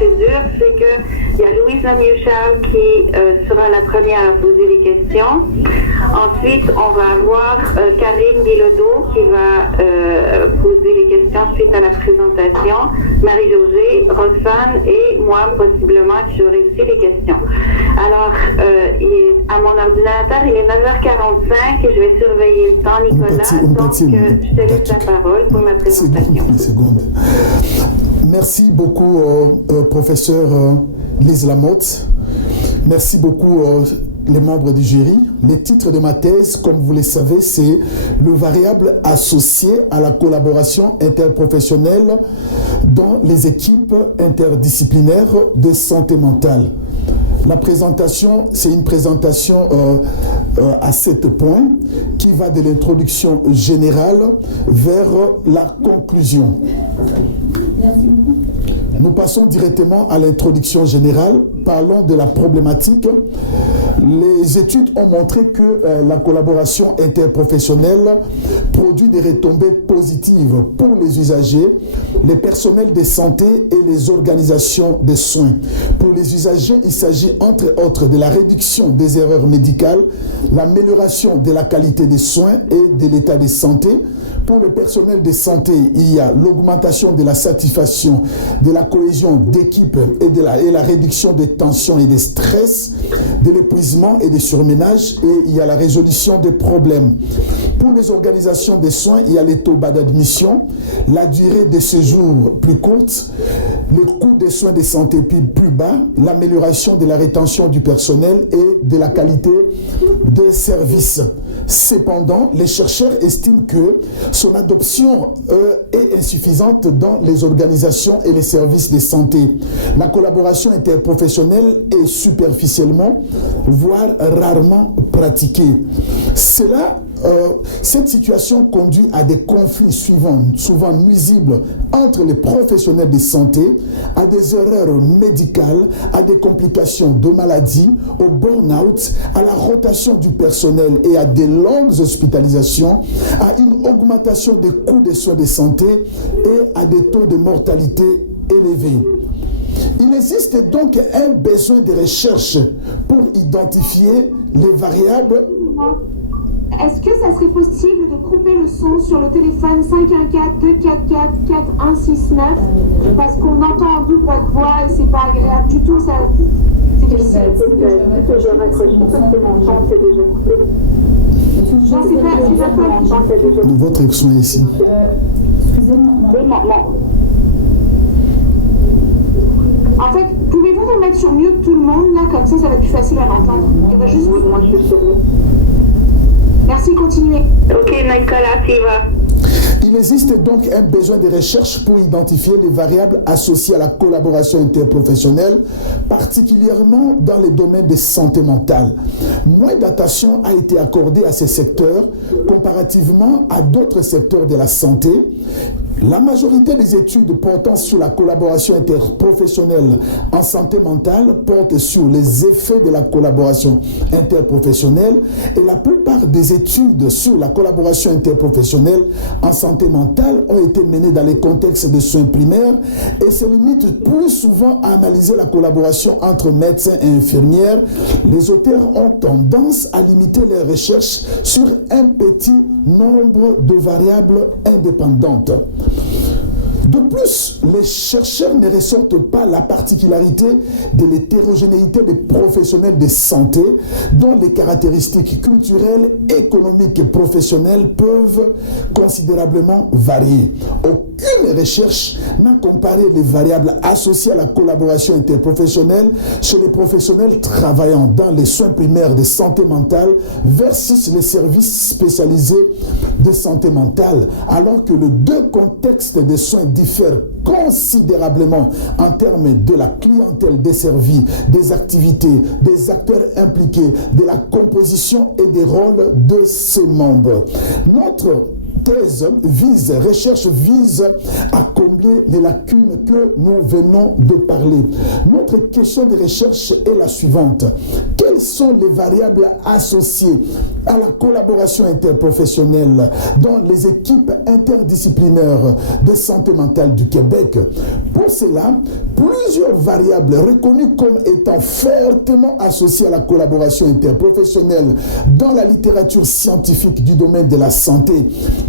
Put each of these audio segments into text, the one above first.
procédure, c'est qu'il y a Louise Lemieux-Charles qui sera la première à poser les questions. Ensuite, on va avoir Karine Bilodeau qui va poser les questions suite à la présentation. Marie-Josée, Roxane et moi, possiblement, qui j'aurai aussi les questions. Alors, à mon ordinateur, il est 9h45 et je vais surveiller le temps, Nicolas. Je te laisse la parole pour ma présentation. Merci beaucoup, professeur Lise Lamotte. Merci beaucoup, les membres du jury. Le titre de ma thèse, comme vous le savez, c'est le variable associé à la collaboration interprofessionnelle dans les équipes interdisciplinaires de santé mentale. La présentation, c'est une présentation à 7 points qui va de l'introduction générale vers la conclusion. Nous passons directement à l'introduction générale. Parlons de la problématique. Les études ont montré que la collaboration interprofessionnelle produit des retombées positives pour les usagers, les personnels de santé et les organisations de soins. Pour les usagers, il s'agit entre autres de la réduction des erreurs médicales, l'amélioration de la qualité des soins et de l'état de santé. Pour le personnel de santé, il y a l'augmentation de la satisfaction, de la cohésion d'équipe et la réduction des tensions et des stress, de l'épuisement et des surménages, et il y a la résolution des problèmes. Pour les organisations de soins, il y a les taux bas d'admission, la durée de séjour plus courte, le coût des soins de santé plus bas, l'amélioration de la rétention du personnel et de la qualité des services. Cependant, les chercheurs estiment que son adoption est insuffisante dans les organisations et les services de santé. La collaboration interprofessionnelle est superficiellement, voire rarement pratiquée. Cette situation conduit à des conflits suivants, souvent nuisibles entre les professionnels de santé, à des erreurs médicales, à des complications de maladies, au burn-out, à la rotation du personnel et à des longues hospitalisations, à une augmentation des coûts des soins de santé et à des taux de mortalité élevés. Il existe donc un besoin de recherche pour identifier les variables. Est-ce que ça serait possible de couper le son sur le téléphone 514-244-4169 parce qu'on entend un double de voix et c'est pas agréable du tout, ça, c'est difficile. Je raccroche parce que mon son s'est déjà coupé. Non, c'est pas Votre son est ici. Excusez-moi. En fait, pouvez-vous vous mettre sur mute tout le monde, là, comme ça va être plus facile à l'entendre. Il va juste... Moi, je suis sur mute. Merci, continuez. Ok, Nicolas, tu y vas. Il existe donc un besoin de recherche pour identifier les variables associées à la collaboration interprofessionnelle, particulièrement dans les domaines de santé mentale. Moins d'attention a été accordée à ces secteurs comparativement à d'autres secteurs de la santé. La majorité des études portant sur la collaboration interprofessionnelle en santé mentale portent sur les effets de la collaboration interprofessionnelle et la plupart des études sur la collaboration interprofessionnelle en santé mentale ont été menées dans les contextes de soins primaires et se limitent plus souvent à analyser la collaboration entre médecins et infirmières. Les auteurs ont tendance à limiter leurs recherches sur un petit nombre de variables indépendantes. De plus, les chercheurs ne ressentent pas la particularité de l'hétérogénéité des professionnels de santé dont les caractéristiques culturelles, économiques et professionnelles peuvent considérablement varier. Aucune recherche n'a comparé les variables associées à la collaboration interprofessionnelle chez les professionnels travaillant dans les soins primaires de santé mentale versus les services spécialisés de santé mentale, alors que les deux contextes de soins diffèrent considérablement en termes de la clientèle desservie, des activités, des acteurs impliqués, de la composition et des rôles de ses membres. Notre recherche vise à combler les lacunes que nous venons de parler. Notre question de recherche est la suivante. Quelles sont les variables associées à la collaboration interprofessionnelle dans les équipes interdisciplinaires de santé mentale du Québec? Pour cela, plusieurs variables reconnues comme étant fortement associées à la collaboration interprofessionnelle dans la littérature scientifique du domaine de la santé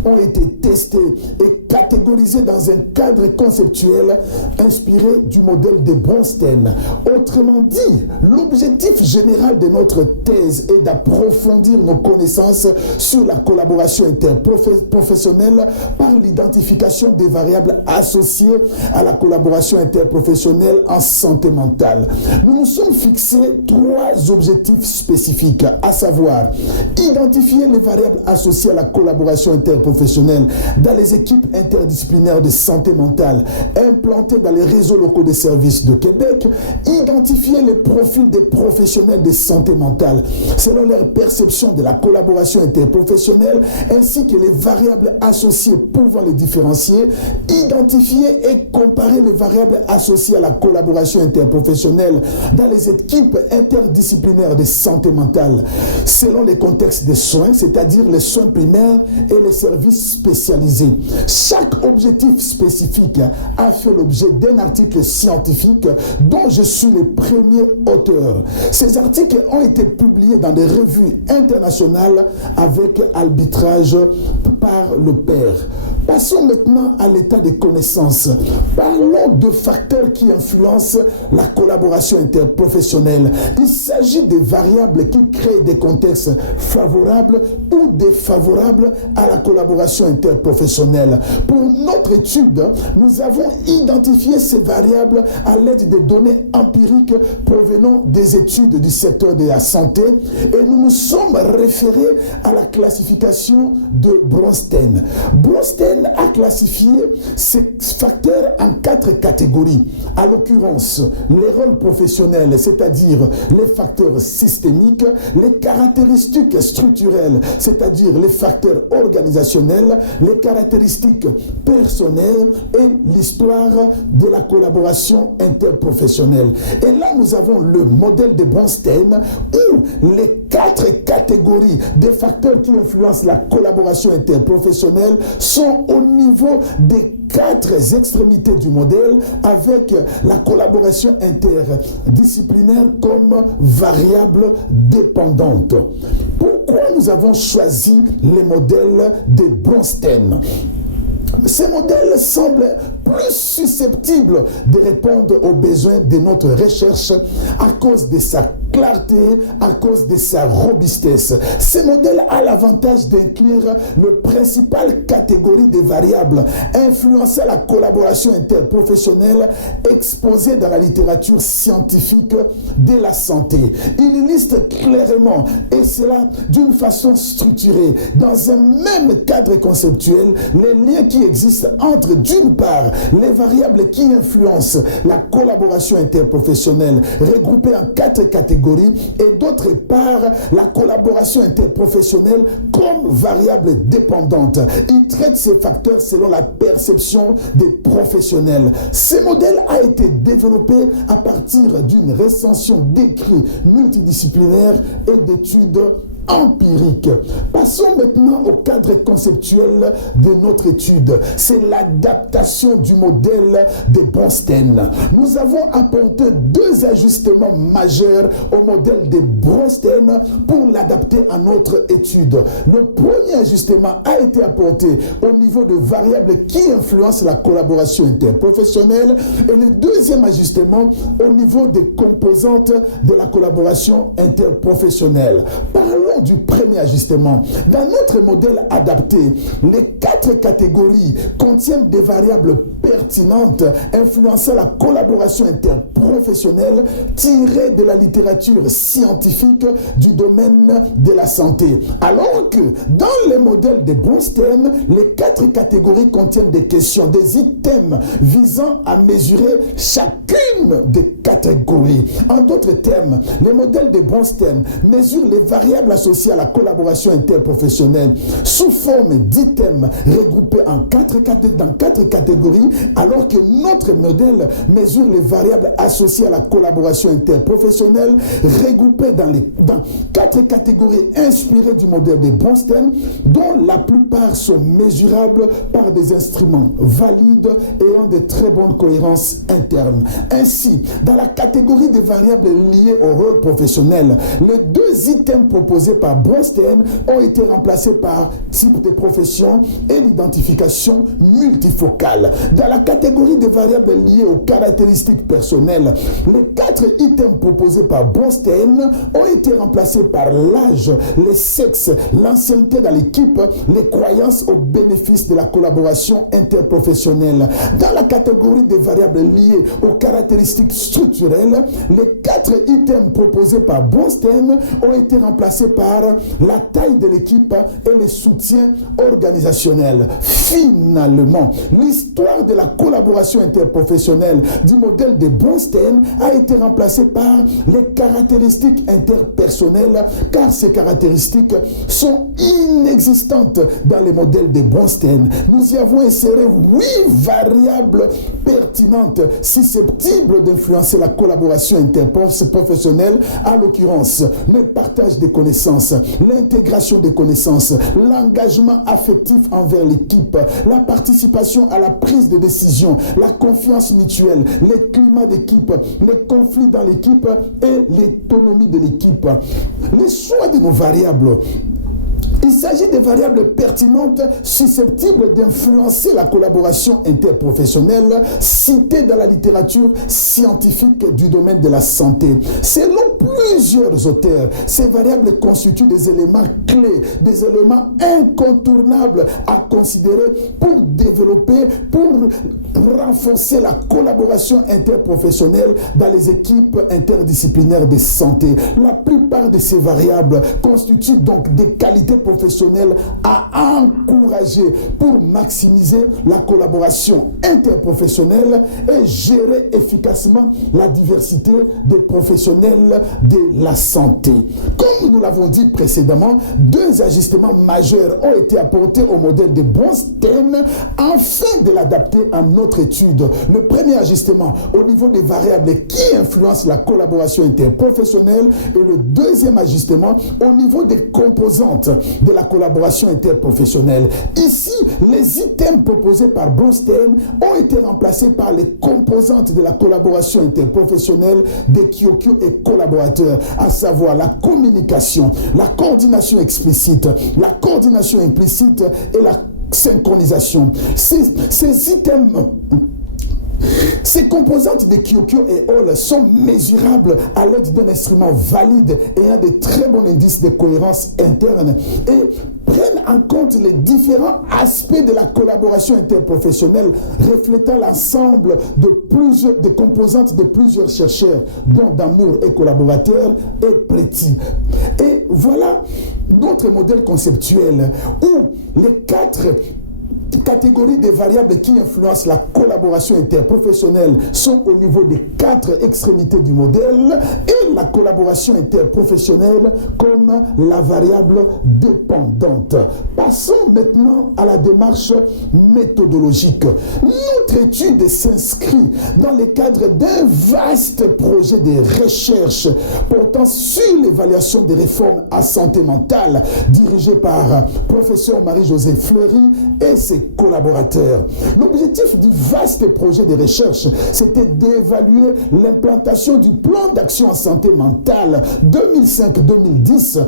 ont été testées et catégorisées dans un cadre conceptuel inspiré du modèle de Bronstein. Autrement dit, l'objectif général de notre thèse est d'approfondir nos connaissances sur la collaboration interprofessionnelle par l'identification des variables associées à la collaboration interprofessionnelle en santé mentale. Nous nous sommes fixés 3 objectifs spécifiques, à savoir identifier les variables associées à la collaboration interprofessionnelle dans les équipes interdisciplinaires de santé mentale implantées dans les réseaux locaux de services de Québec, identifier les profils des professionnels de santé mentale selon leur perception de la collaboration interprofessionnelle ainsi que les variables associées pouvant les différencier, identifier et comparer les variables associées à la collaboration interprofessionnelle dans les équipes interdisciplinaires de santé mentale selon les contextes des soins, c'est-à-dire les soins primaires et les services spécialisés. Chaque objectif spécifique a fait l'objet d'un article scientifique dont je suis le premier auteur. Ces articles ont été publiés dans des revues internationales avec arbitrage par le pair. Passons maintenant à l'état des connaissances. Parlons de facteurs qui influencent la collaboration interprofessionnelle. Il s'agit des variables qui créent des contextes favorables ou défavorables à la collaboration interprofessionnelle. Pour notre étude, nous avons identifié ces variables à l'aide des données empiriques provenant des études du secteur de la santé et nous nous sommes référés à la classification de Bronstein. Bronstein a classifié ces facteurs en 4 catégories. À l'occurrence, les rôles professionnels, c'est-à-dire les facteurs systémiques, les caractéristiques structurelles, c'est-à-dire les facteurs organisationnels, les caractéristiques personnelles et l'histoire de la collaboration interprofessionnelle. Et là, nous avons le modèle de Bronstein où les 4 catégories des facteurs qui influencent la collaboration interprofessionnelle sont au niveau des 4 extrémités du modèle avec la collaboration interdisciplinaire comme variable dépendante. Pourquoi nous avons choisi les modèles de Bronstein? Ces modèles semblent plus susceptibles de répondre aux besoins de notre recherche à cause de sa clarté, à cause de sa robustesse. Ces modèles ont l'avantage d'inclure les principales catégories de variables influençant la collaboration interprofessionnelle exposée dans la littérature scientifique de la santé. Ils illustrent clairement, et cela d'une façon structurée, dans un même cadre conceptuel, les liens qui existent entre, d'une part, les variables qui influencent la collaboration interprofessionnelle regroupées en 4 catégories et d'autre part, la collaboration interprofessionnelle comme variable dépendante. Ils traitent ces facteurs selon la perception des professionnels. Ce modèle a été développé à partir d'une recension d'écrits multidisciplinaires et d'études empirique. Passons maintenant au cadre conceptuel de notre étude. C'est l'adaptation du modèle de Bronstein. Nous avons apporté 2 ajustements majeurs au modèle de Bronstein pour l'adapter à notre étude. Le premier ajustement a été apporté au niveau de variables qui influencent la collaboration interprofessionnelle et le deuxième ajustement au niveau des composantes de la collaboration interprofessionnelle. Parlons du premier ajustement. Dans notre modèle adapté, les 4 catégories contiennent des variables pertinentes influençant la collaboration interprofessionnelle tirées de la littérature scientifique du domaine de la santé. Alors que dans les modèles de Bronstein, les 4 catégories contiennent des questions, des items visant à mesurer chacune des catégories. En d'autres termes, les modèles de Bronstein mesurent les variables associée à la collaboration interprofessionnelle sous forme d'items regroupés dans 4 catégories, alors que notre modèle mesure les variables associées à la collaboration interprofessionnelle regroupées dans 4 catégories inspirées du modèle de Bronstein, dont la plupart sont mesurables par des instruments valides ayant de très bonnes cohérences internes. Ainsi, dans la catégorie des variables liées au rôle professionnel, les 2 items proposés par Bronstein ont été remplacés par type de profession et l'identification multifocale. Dans la catégorie des variables liées aux caractéristiques personnelles, les 4 items proposés par Bronstein ont été remplacés par l'âge, le sexe, l'ancienneté dans l'équipe, les croyances au bénéfice de la collaboration interprofessionnelle. Dans la catégorie des variables liées aux caractéristiques structurelles, les 4 items proposés par Bronstein ont été remplacés par la taille de l'équipe et le soutien organisationnel. Finalement, l'histoire de la collaboration interprofessionnelle du modèle de Bronstein a été remplacée par les caractéristiques interpersonnelles, car ces caractéristiques sont inexistantes dans les modèles de Bronstein. Nous y avons inséré 8 variables pertinentes susceptibles d'influencer la collaboration interprofessionnelle, à l'occurrence le partage des connaissances, l'intégration des connaissances, l'engagement affectif envers l'équipe, la participation à la prise de décision, la confiance mutuelle, le climat d'équipe, les conflits dans l'équipe et l'autonomie de l'équipe. Les choix de nos variables. Il s'agit de variables pertinentes susceptibles d'influencer la collaboration interprofessionnelle citée dans la littérature scientifique du domaine de la santé. Selon plusieurs auteurs, ces variables constituent des éléments clés, des éléments incontournables à considérer pour développer, pour renforcer la collaboration interprofessionnelle dans les équipes interdisciplinaires de santé. La plupart de ces variables constituent donc des qualités professionnelles à encourager pour maximiser la collaboration interprofessionnelle et gérer efficacement la diversité des professionnels de la santé. Comme nous l'avons dit précédemment, 2 ajustements majeurs ont été apportés au modèle de Bronstein afin de l'adapter à notre étude. Le premier ajustement au niveau des variables qui influencent la collaboration interprofessionnelle et le deuxième ajustement au niveau des composantes de la collaboration interprofessionnelle. Ici, les items proposés par Bronstein ont été remplacés par les composantes de la collaboration interprofessionnelle des Kyokyo et collaborateurs, à savoir la communication, la coordination explicite, la coordination implicite et la synchronisation. Ces items, ces composantes de Kyokyo et Hall sont mesurables à l'aide d'un instrument valide ayant de très bons indices de cohérence interne et prennent en compte les différents aspects de la collaboration interprofessionnelle, reflétant l'ensemble de composantes de plusieurs chercheurs, dont Damour et collaborateurs et Preti. Et voilà notre modèle conceptuel où les 4 catégories des variables qui influencent la collaboration interprofessionnelle sont au niveau des 4 extrémités du modèle et la collaboration interprofessionnelle comme la variable dépendante. Passons maintenant à la démarche méthodologique. Notre étude s'inscrit dans le cadre d'un vaste projet de recherche portant sur l'évaluation des réformes à santé mentale dirigé par professeur Marie-Josée Fleury et ses collaborateurs. L'objectif du vaste projet de recherche, c'était d'évaluer l'implantation du plan d'action en santé mentale 2005-2010,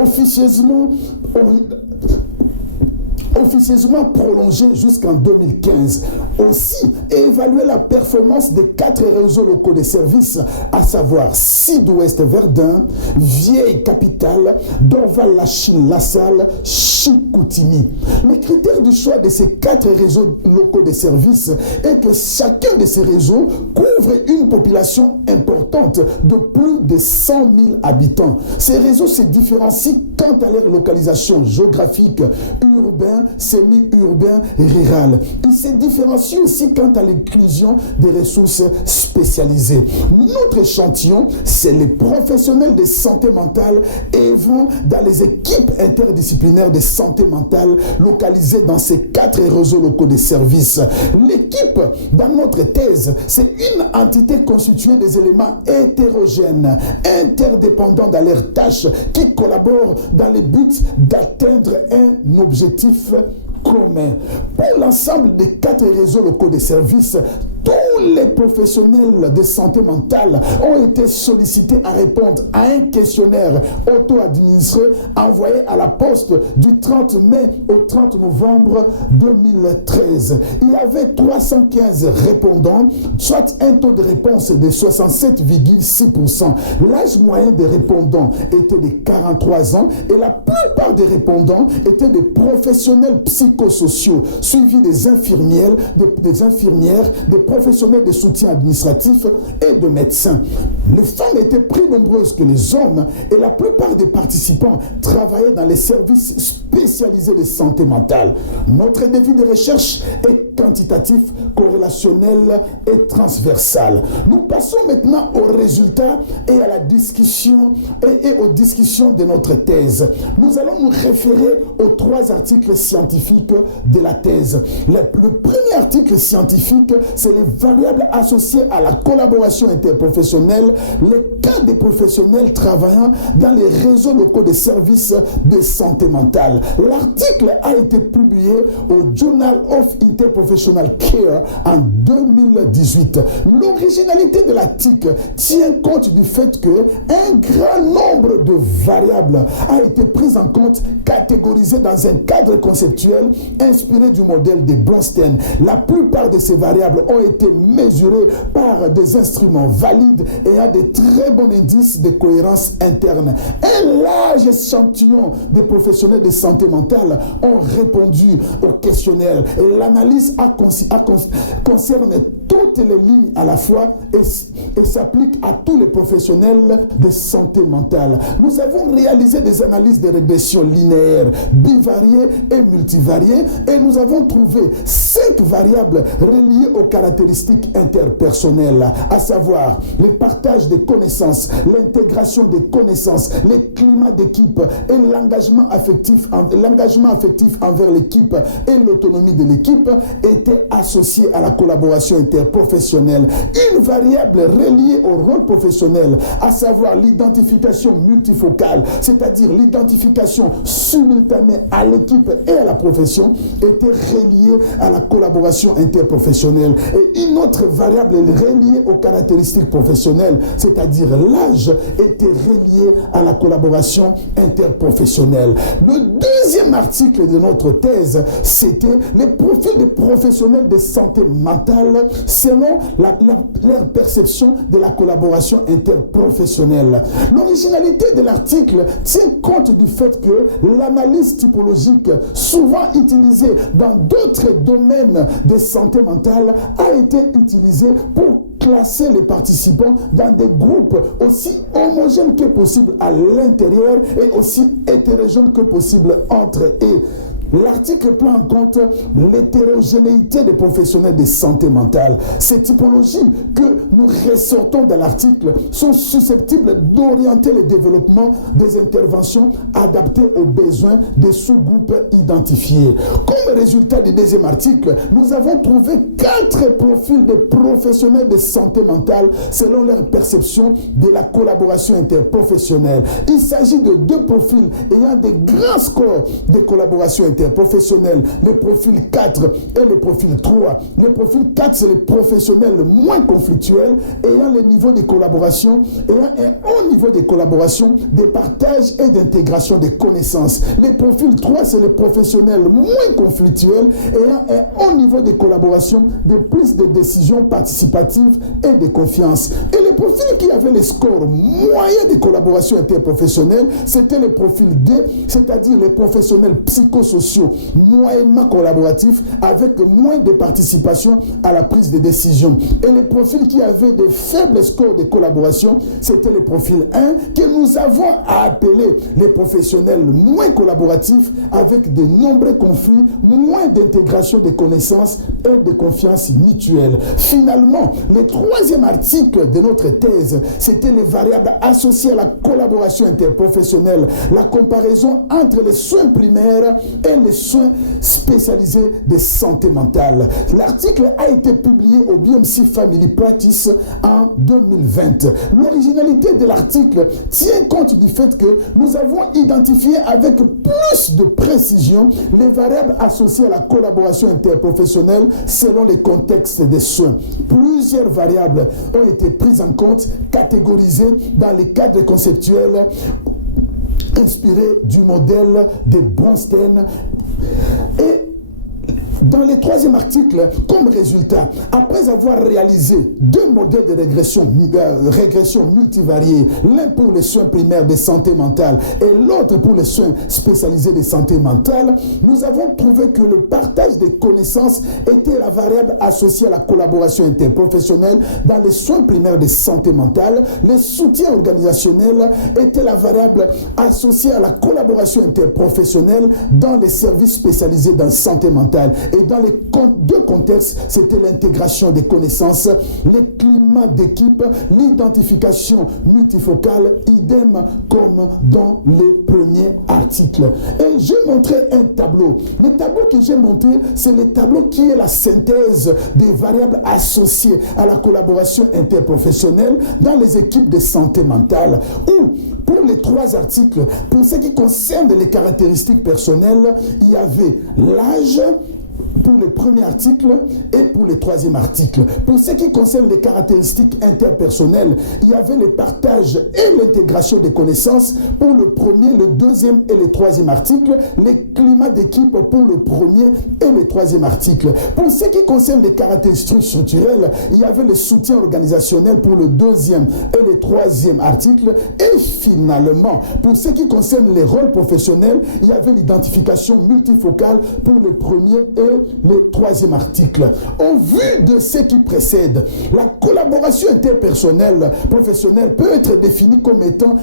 officieusement prolongé jusqu'en 2015. Aussi, évaluer la performance des 4 réseaux locaux de services, à savoir Sud-Ouest Verdun, Vieille Capitale, Dorval-Lachine-Lassalle, Chicoutimi. Le critère du choix de ces 4 réseaux locaux de services est que chacun de ces réseaux couvre une population importante de plus de 100 000 habitants. Ces réseaux se différencient quant à leur localisation géographique, urbain, semi-urbain et rural. Il se différencie aussi quant à l'inclusion des ressources spécialisées. Notre échantillon, c'est les professionnels de santé mentale œuvrant dans les équipes interdisciplinaires de santé mentale localisées dans ces 4 réseaux locaux de services. L'équipe, dans notre thèse, c'est une entité constituée des éléments hétérogènes, interdépendants dans leurs tâches, qui collaborent dans le but d'atteindre un objectif commun. Pour l'ensemble des 4 réseaux locaux de services, tous les professionnels de santé mentale ont été sollicités à répondre à un questionnaire auto-administré envoyé à la poste du 30 mai au 30 novembre 2013. Il y avait 315 répondants, soit un taux de réponse de 67,6%. L'âge moyen des répondants était de 43 ans et la plupart des répondants étaient des professionnels psychosociaux, suivis des infirmières, des professionnels de soutien administratif et de médecins. Les femmes étaient plus nombreuses que les hommes et la plupart des participants travaillaient dans les services spécialisés de santé mentale. Notre défi de recherche est quantitatif, corrélationnel et transversal. Nous passons maintenant aux résultats et à la discussion et aux discussions de notre thèse. Nous allons nous référer aux 3 articles scientifiques de la thèse. Le premier article scientifique, c'est les variables associées à la collaboration interprofessionnelle, les cas des professionnels travaillant dans les réseaux locaux de services de santé mentale. L'article a été publié au Journal of Interprofessional Care en 2018. L'originalité de l'article tient compte du fait qu'un grand nombre de variables a été pris en compte, catégorisées dans un cadre conceptuel inspiré du modèle de Bronstein. La plupart de ces variables ont été mesurées par des instruments valides et a de très bons indices de cohérence interne. Un large échantillon de professionnels de santé mentale ont répondu au questionnaire et l'analyse concerne toutes les lignes à la fois et s'applique à tous les professionnels de santé mentale. Nous avons réalisé des analyses de régression linéaire, bivariées et multivariées et nous avons trouvé 5 variables reliées aux caractéristiques interpersonnelles, à savoir le partage des connaissances, l'intégration des connaissances, le climat d'équipe et l'engagement affectif envers l'équipe et l'autonomie de l'équipe étaient associés à la collaboration interprofessionnelle. Une variable reliée au rôle professionnel, à savoir l'identification multifocale, c'est-à-dire l'identification simultanée à l'équipe et à la profession, était reliée à la collaboration interprofessionnelle. Et une autre variable reliée aux caractéristiques professionnelles, c'est-à-dire l'âge, était reliée à la collaboration interprofessionnelle. Le deuxième article de notre thèse, c'était les profils des professionnels de santé mentale selon leur perception de la collaboration interprofessionnelle. L'originalité de l'article tient compte du fait que l'analyse typologique, souvent utilisée dans d'autres domaines de santé mentale, a été utilisée pour classer les participants dans des groupes aussi homogènes que possible à l'intérieur et aussi hétérogènes que possible entre eux. L'article prend en compte l'hétérogénéité des professionnels de santé mentale. Ces typologies que nous ressortons dans l'article sont susceptibles d'orienter le développement des interventions adaptées aux besoins des sous-groupes identifiés. Comme résultat du deuxième article, nous avons trouvé 4 profils de professionnels de santé mentale selon leur perception de la collaboration interprofessionnelle. Il s'agit de 2 profils ayant des grands scores de collaboration interprofessionnelle, le profil 4 et le profil 3. Le profil 4, c'est les professionnels moins conflictuels ayant le niveau de collaboration, ayant un haut niveau de collaboration, de partage et d'intégration des connaissances. Le profil 3, c'est les professionnels moins conflictuels ayant un haut niveau de collaboration, de prise de décision participative et de confiance. Et les profils qui avaient les scores moyens de collaboration interprofessionnelle, c'était le profil D, c'est-à-dire les professionnels psychosociaux sociaux moyennement collaboratifs avec moins de participation à la prise de décision. Et les profils qui avaient de faibles scores de collaboration, c'était le profil 1 que nous avons appelé les professionnels moins collaboratifs avec de nombreux conflits, moins d'intégration des connaissances et de confiance mutuelle. Finalement, le troisième article de notre thèse, c'était les variables associées à la collaboration interprofessionnelle, la comparaison entre les soins primaires et les soins spécialisés de santé mentale. L'article a été publié au BMC Family Practice en 2020. L'originalité de l'article tient compte du fait que nous avons identifié avec plus de précision les variables associées à la collaboration interprofessionnelle selon les contextes des soins. Plusieurs variables ont été prises en compte, catégorisées dans les cadres conceptuels inspirés du modèle de Bronstein. Et dans le troisième article, comme résultat, après avoir réalisé deux modèles de régression multivariés, l'un pour les soins primaires de santé mentale et l'autre pour les soins spécialisés de santé mentale, nous avons trouvé que le partage des connaissances était la variable associée à la collaboration interprofessionnelle dans les soins primaires de santé mentale. Le soutien organisationnel était la variable associée à la collaboration interprofessionnelle dans les services spécialisés dans la santé mentale. Et dans les deux contextes, c'était l'intégration des connaissances, le climat d'équipe, l'identification multifocale, idem comme dans les premiers articles. Et j'ai montré un tableau. Le tableau que j'ai montré, c'est le tableau qui est la synthèse des variables associées à la collaboration interprofessionnelle dans les équipes de santé mentale, où pour les trois articles, pour ce qui concerne les caractéristiques personnelles, il y avait l'âge, pour le premier article et pour le troisième article. Pour ce qui concerne les caractéristiques interpersonnelles, il y avait le partage et l'intégration des connaissances pour le premier, le deuxième et le troisième article, les climats d'équipe pour le premier et le troisième article. Pour ce qui concerne les caractéristiques structurelles, il y avait le soutien organisationnel pour le deuxième et le troisième article. Et finalement, pour ce qui concerne les rôles professionnels, il y avait l'identification multifocale pour le premier et le troisième article. Au vu de ce qui précède, la collaboration interpersonnelle professionnelle peut être définie comme étant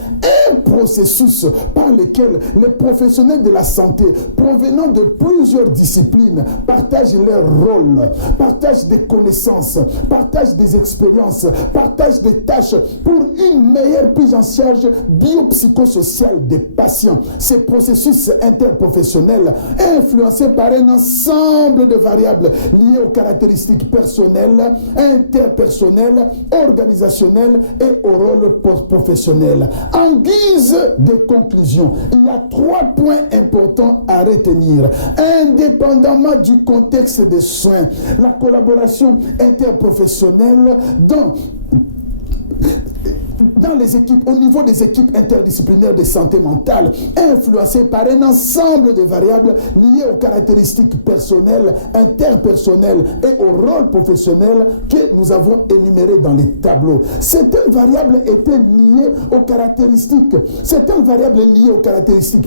un processus par lequel les professionnels de la santé provenant de plusieurs disciplines partagent leurs rôles, partagent des connaissances, partagent des expériences, partagent des tâches pour une meilleure prise en charge biopsychosociale des patients. Ces processus interprofessionnels influencés par un ensemble de variables liées aux caractéristiques personnelles, interpersonnelles, organisationnelles et au rôle professionnel. En guise de conclusion, il y a 3 points importants à retenir. Indépendamment du contexte des soins, la collaboration interprofessionnelle dans les équipes, au niveau des équipes interdisciplinaires de santé mentale, influencées par un ensemble de variables liées aux caractéristiques personnelles, interpersonnelles et au rôle professionnel que nous avons énumérés dans les tableaux. Certaines variables étaient liées aux caractéristiques,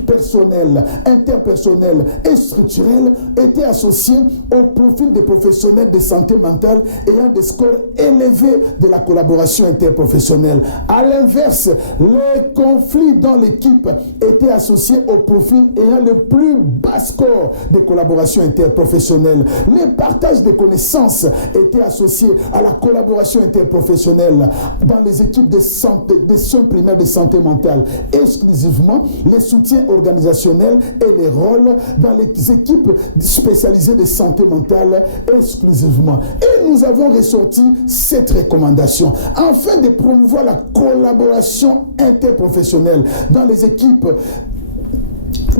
personnelles, interpersonnelles et structurelles étaient associées au profil des professionnels de santé mentale ayant des scores élevés de la collaboration interprofessionnelle. À l'inverse, les conflits dans l'équipe étaient associés au profil ayant le plus bas score de collaboration interprofessionnelle. Les partages de connaissances étaient associés à la collaboration interprofessionnelle dans les équipes de santé, des soins primaires de santé mentale, exclusivement les soutiens organisationnels et les rôles dans les équipes spécialisées de santé mentale, exclusivement. Et nous avons ressorti cette recommandation afin de promouvoir la collaboration interprofessionnelle dans les équipes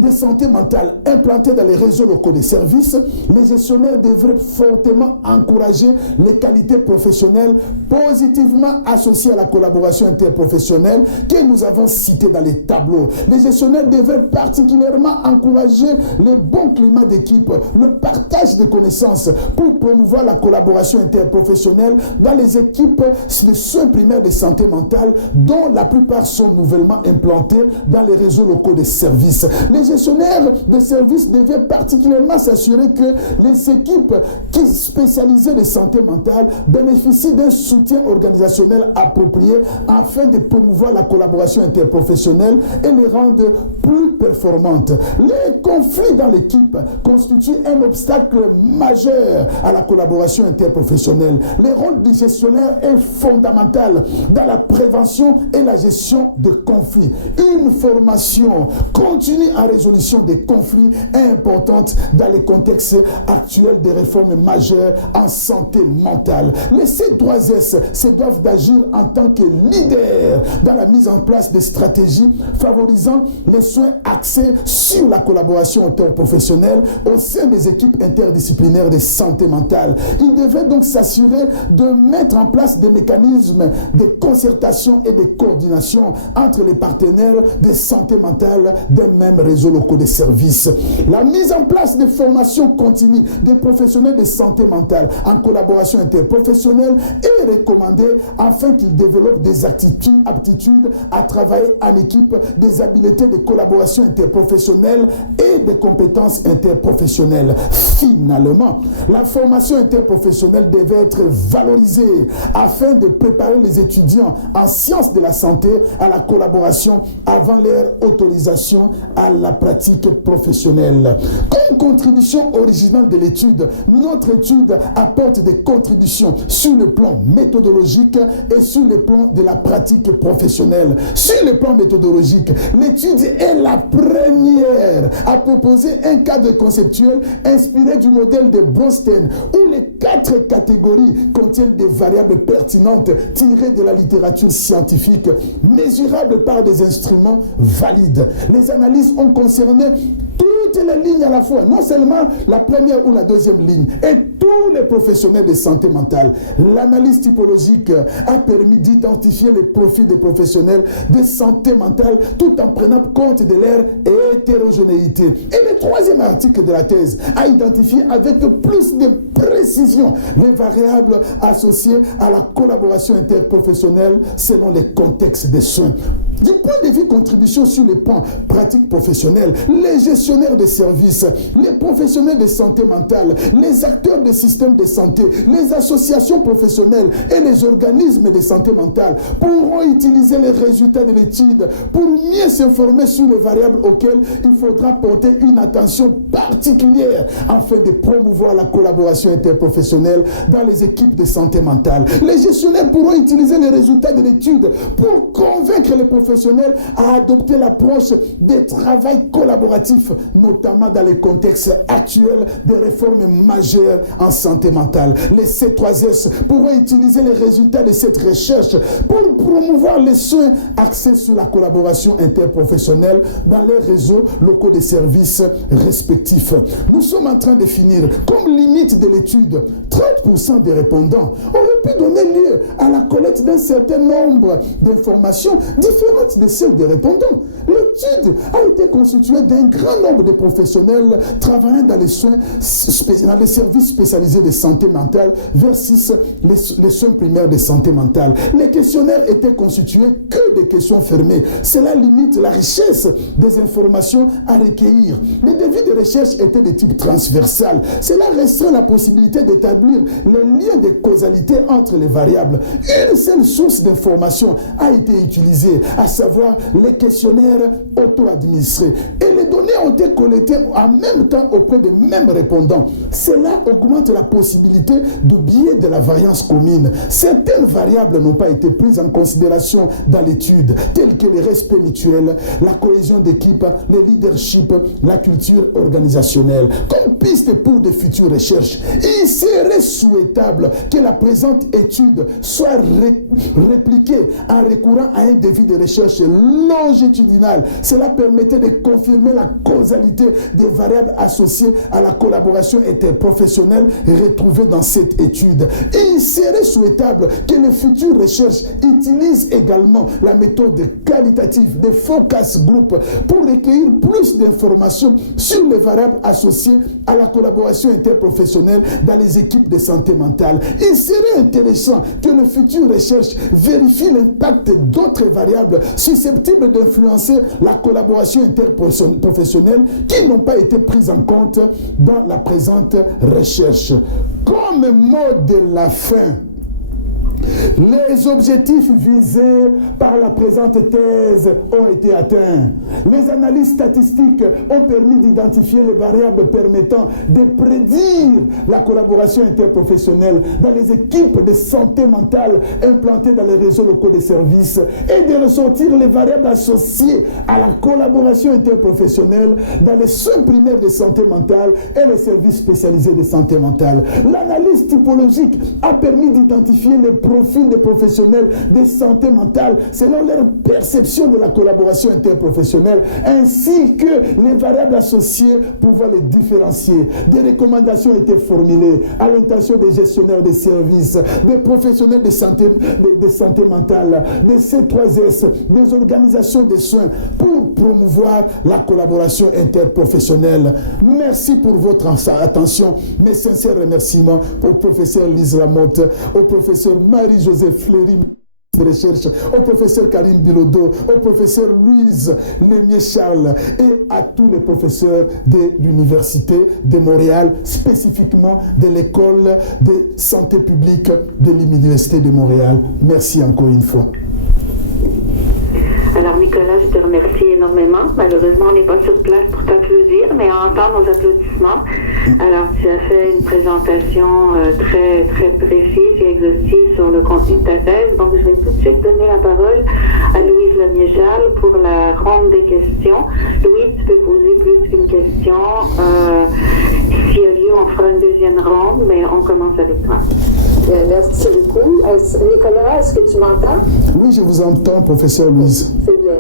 de santé mentale implantées dans les réseaux locaux de services. Les gestionnaires devraient fortement encourager les qualités professionnelles positivement associées à la collaboration interprofessionnelle que nous avons citées dans les tableaux. Les gestionnaires devraient particulièrement encourager le bon climat d'équipe, le partage de connaissances pour promouvoir la collaboration interprofessionnelle dans les équipes de soins primaires de santé mentale dont la plupart sont nouvellement implantées dans les réseaux locaux de services. Les Le gestionnaire de services devait particulièrement s'assurer que les équipes qui spécialisées de santé mentale bénéficient d'un soutien organisationnel approprié afin de promouvoir la collaboration interprofessionnelle et les rendre plus performantes. Les conflits dans l'équipe constituent un obstacle majeur à la collaboration interprofessionnelle. Le rôle du gestionnaire est fondamental dans la prévention et la gestion de conflits. Une formation continue en résolution des conflits est importante dans les contextes actuels des réformes majeures en santé mentale. Les C3S se doivent d'agir en tant que leaders dans la mise en place de stratégies favorisant les soins axés sur la collaboration interprofessionnelle au sein des équipes interdisciplinaires de santé mentale. Ils devaient donc s'assurer de mettre en place des mécanismes de concertation et de coordination entre les partenaires de santé mentale d'un même réseau local de services. La mise en place de formations continues des professionnels de santé mentale en collaboration interprofessionnelle est recommandée afin qu'ils développent des aptitudes à travailler en équipe, des habiletés de collaboration interprofessionnelle et des compétences interprofessionnelles. Finalement, la formation interprofessionnelle devait être valorisée afin de préparer les étudiants en sciences de la santé à la collaboration avant leur autorisation à la pratique professionnelle. Comme contribution originale de l'étude, notre étude apporte des contributions sur le plan méthodologique et sur le plan de la pratique professionnelle. Sur le plan méthodologique, l'étude est la première à proposer un cadre conceptuel inspiré du modèle de Bronstein, où les 4 catégories contiennent des variables pertinentes tirées de la littérature scientifique, mesurables par des instruments valides. Les analyses ont concerné toutes les lignes à la fois, non seulement la première ou la deuxième ligne, et tous les professionnels de santé mentale. L'analyse typologique a permis d'identifier les profils des professionnels de santé mentale tout en prenant compte de leur hétérogénéité. Et le 3e article de la thèse a identifié avec plus de précision les variables associées à la collaboration interprofessionnelle selon les contextes des soins. Du point de vue contribution sur les points pratiques professionnels, les gestionnaires de services, les professionnels de santé mentale, les acteurs des systèmes de santé, les associations professionnelles et les organismes de santé mentale pourront utiliser les résultats de l'étude pour mieux s'informer sur les variables auxquelles il faudra porter une attention particulière afin de promouvoir la collaboration interprofessionnelle dans les équipes de santé mentale. Les gestionnaires pourront utiliser les résultats de l'étude pour convaincre les professionnels à adopter l'approche des travail collaboratif, notamment dans les contextes actuels des réformes majeures en santé mentale. Les C3S pourront utiliser les résultats de cette recherche pour promouvoir les soins axés sur la collaboration interprofessionnelle dans les réseaux locaux de services respectifs. Nous sommes en train de finir. Comme limite de l'étude, 30% des répondants auraient pu donner lieu à la collecte d'un certain nombre d'informations différentes de celles des répondants. L'étude a été constituée d'un grand nombre de professionnels travaillant dans les soins dans les services spécialisés de santé mentale versus les soins primaires de santé mentale. Les questionnaires étaient constitués que des questions fermées. Cela limite la richesse des informations à recueillir. Les défis de recherche étaient de type transversal. Cela restreint la possibilité d'établir le lien de causalité entre les variables. Une seule source d'information a été utilisée, à savoir les questionnaires auto-administrés. Et les données ont été collectées en même temps auprès des mêmes répondants. Cela augmente la possibilité de biais de la variance commune. Certaines variables n'ont pas été prises en considération dans l'étude, telles que le respect mutuel, la cohésion d'équipe, le leadership, la culture organisationnelle. Comme piste pour de futures recherches, il serait souhaitable que la présente étude soit répliquée en recourant à un défi de recherche longitudinal. Cela permettait de confirmer la causalité des variables associées à la collaboration interprofessionnelle retrouvée dans cette étude. Il serait souhaitable que les futures recherches utilisent également la méthode qualitative de focus group pour recueillir plus d'informations sur les variables associées à la collaboration interprofessionnelle dans les équipes de santé mentale. Il serait intéressant que les futures recherches vérifient l'impact d'autres variables susceptibles d'influencer la collaboration interprofessionnelle interprofessionnelles qui n'ont pas été prises en compte dans la présente recherche. Comme mot de la fin, les objectifs visés par la présente thèse ont été atteints. Les analyses statistiques ont permis d'identifier les variables permettant de prédire la collaboration interprofessionnelle dans les équipes de santé mentale implantées dans les réseaux locaux de services et de ressortir les variables associées à la collaboration interprofessionnelle dans les soins primaires de santé mentale et les services spécialisés de santé mentale. L'analyse typologique a permis d'identifier les profils des professionnels de santé mentale selon leur perception de la collaboration interprofessionnelle ainsi que les variables associées pouvant les différencier. Des recommandations ont été formulées à l'intention des gestionnaires des services, des professionnels de santé mentale, des C3S, des organisations de soins pour promouvoir la collaboration interprofessionnelle. Merci pour votre attention. Mes sincères remerciements au professeur Lise Lamotte, au professeur Marie-Joseph Fleury de recherche, au professeur Karine Bilodeau, au professeur Louise Lemieux-Charles et à tous les professeurs de l'Université de Montréal, spécifiquement de l'école de santé publique de l'Université de Montréal. Merci encore une fois. Alors Nicolas, je te remercie énormément. Malheureusement, on n'est pas sur place pour t'applaudir, mais à entendre nos applaudissements. Alors tu as fait une présentation très précise et exhaustive sur le contenu de ta thèse. Donc je vais tout de suite donner la parole à Louise Lemieux-Charles pour la ronde des questions. Louise, tu peux poser plus qu'une question. S'il y a lieu, on fera une deuxième ronde, mais on commence avec toi. Merci beaucoup. Nicolas, est-ce que tu m'entends? Oui, je vous entends, professeur Louise. C'est bien.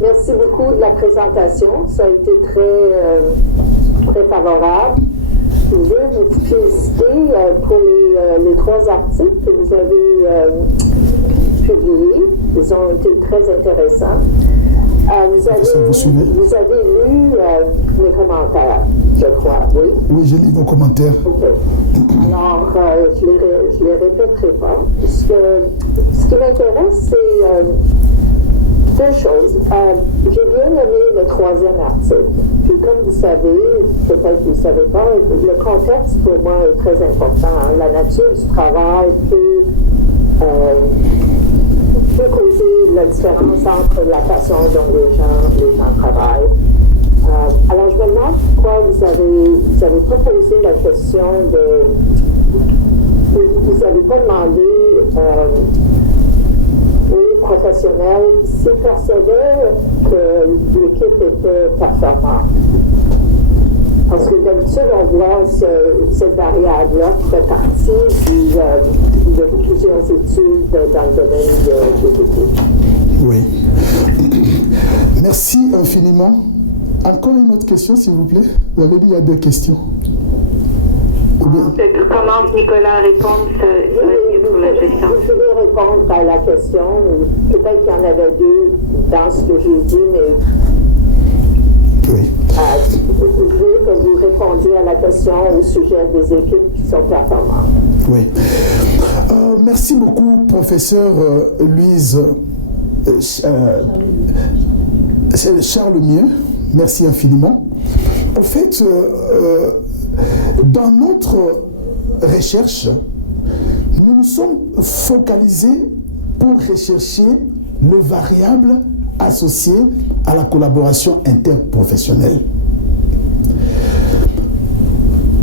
Merci beaucoup de la présentation. Ça a été très favorable. Je veux vous féliciter pour les 3 articles que vous avez publiés. Ils ont été très intéressants. Vous avez lu mes commentaires, je crois, oui? Oui, j'ai lu vos commentaires. OK. Alors, je les répéterai pas. Ce qui m'intéresse, c'est 2 choses. J'ai bien aimé le 3e article. Puis comme vous savez, peut-être que vous ne savez pas, le contexte pour moi est très important. La nature du travail peut causer la différence entre la façon dont les gens travaillent. Alors, je me demande pourquoi vous avez pas posé la question de... Vous n'avez pas demandé aux professionnels s'ils percevaient que l'équipe était performante. Parce que d'habitude, on voit cette variable-là qui fait partie de plusieurs études dans le domaine de l'équipe. Oui. Merci infiniment. Encore une autre question, s'il vous plaît. Vous avez dit qu'il y a 2 questions. Commence Nicolas à répondre, ça va mieux pour la gestion. Je vais répondre à la question. Peut-être qu'il y en avait 2 dans ce que j'ai dit, mais oui. Je veux que vous répondiez à la question au sujet des équipes qui sont performantes. Oui. Merci beaucoup, professeur Louise Charles Mieux. Merci infiniment. En fait, dans notre recherche, nous nous sommes focalisés pour rechercher les variables associées à la collaboration interprofessionnelle.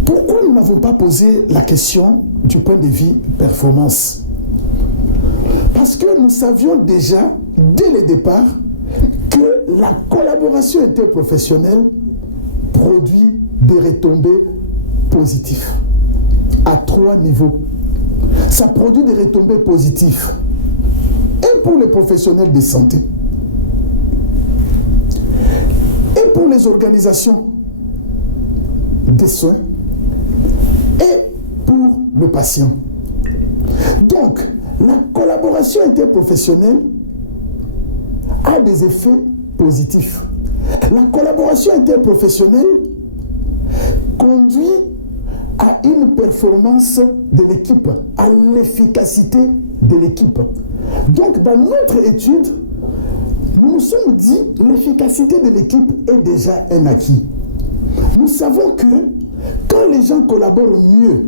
Pourquoi nous n'avons pas posé la question du point de vue performance? Parce que nous savions déjà, dès le départ, que la collaboration interprofessionnelle produit des retombées positives à 3 niveaux. Ça produit des retombées positives et pour les professionnels de santé et pour les organisations des soins et pour le patient. Donc, la collaboration interprofessionnelle a des effets positifs. La collaboration interprofessionnelle conduit à une performance de l'équipe, à l'efficacité de l'équipe. Donc, dans notre étude, nous nous sommes dit que l'efficacité de l'équipe est déjà un acquis. Nous savons que quand les gens collaborent mieux,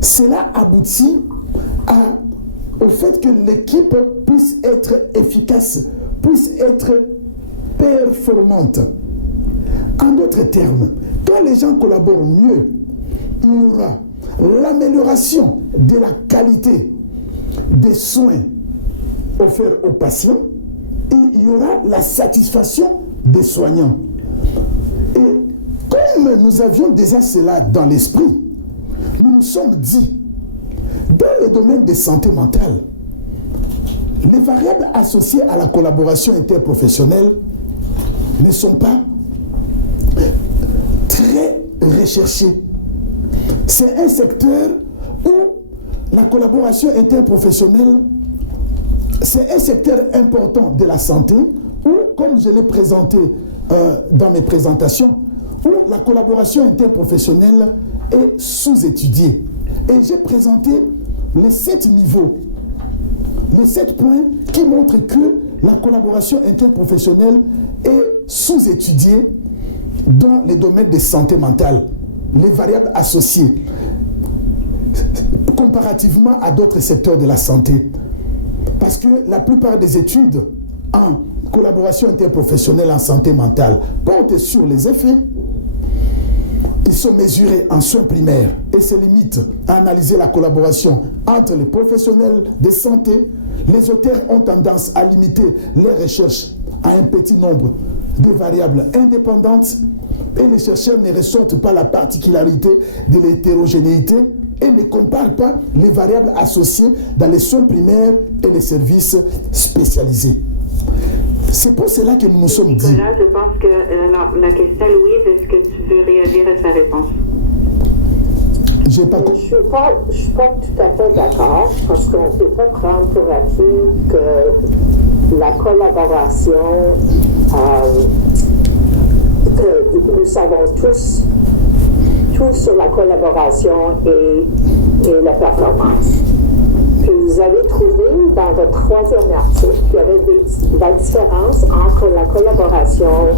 cela aboutit au fait que l'équipe puisse être efficace, puisse être performante. En d'autres termes, quand les gens collaborent mieux, il y aura l'amélioration de la qualité des soins offerts aux patients et il y aura la satisfaction des soignants. Et comme nous avions déjà cela dans l'esprit, nous nous sommes dit, dans le domaine de santé mentale, les variables associées à la collaboration interprofessionnelle ne sont pas très recherchées. C'est un secteur où la collaboration interprofessionnelle, c'est un secteur important de la santé, où, comme je l'ai présenté dans mes présentations, où la collaboration interprofessionnelle est sous-étudiée. Et j'ai présenté les 7 niveaux, les 7 points qui montrent que la collaboration interprofessionnelle est sous-étudiée dans les domaines de santé mentale, les variables associées, comparativement à d'autres secteurs de la santé. Parce que la plupart des études en collaboration interprofessionnelle en santé mentale portent sur les effets. Ils sont mesurés en soins primaires et se limitent à analyser la collaboration entre les professionnels de santé. Les auteurs ont tendance à limiter les recherches à un petit nombre de variables indépendantes et les chercheurs ne ressortent pas la particularité de l'hétérogénéité et ne comparent pas les variables associées dans les soins primaires et les services spécialisés. C'est pour cela que nous nous sommes dit... Nicolas, je pense que la question, Louise, est-ce que tu veux réagir à sa réponse? Je ne suis pas tout à fait d'accord parce qu'on ne peut pas prendre pour acquis que la collaboration, que nous savons tous sur la collaboration et la performance. Puis vous avez trouvé dans votre 3e article qu'il y avait la différence entre la collaboration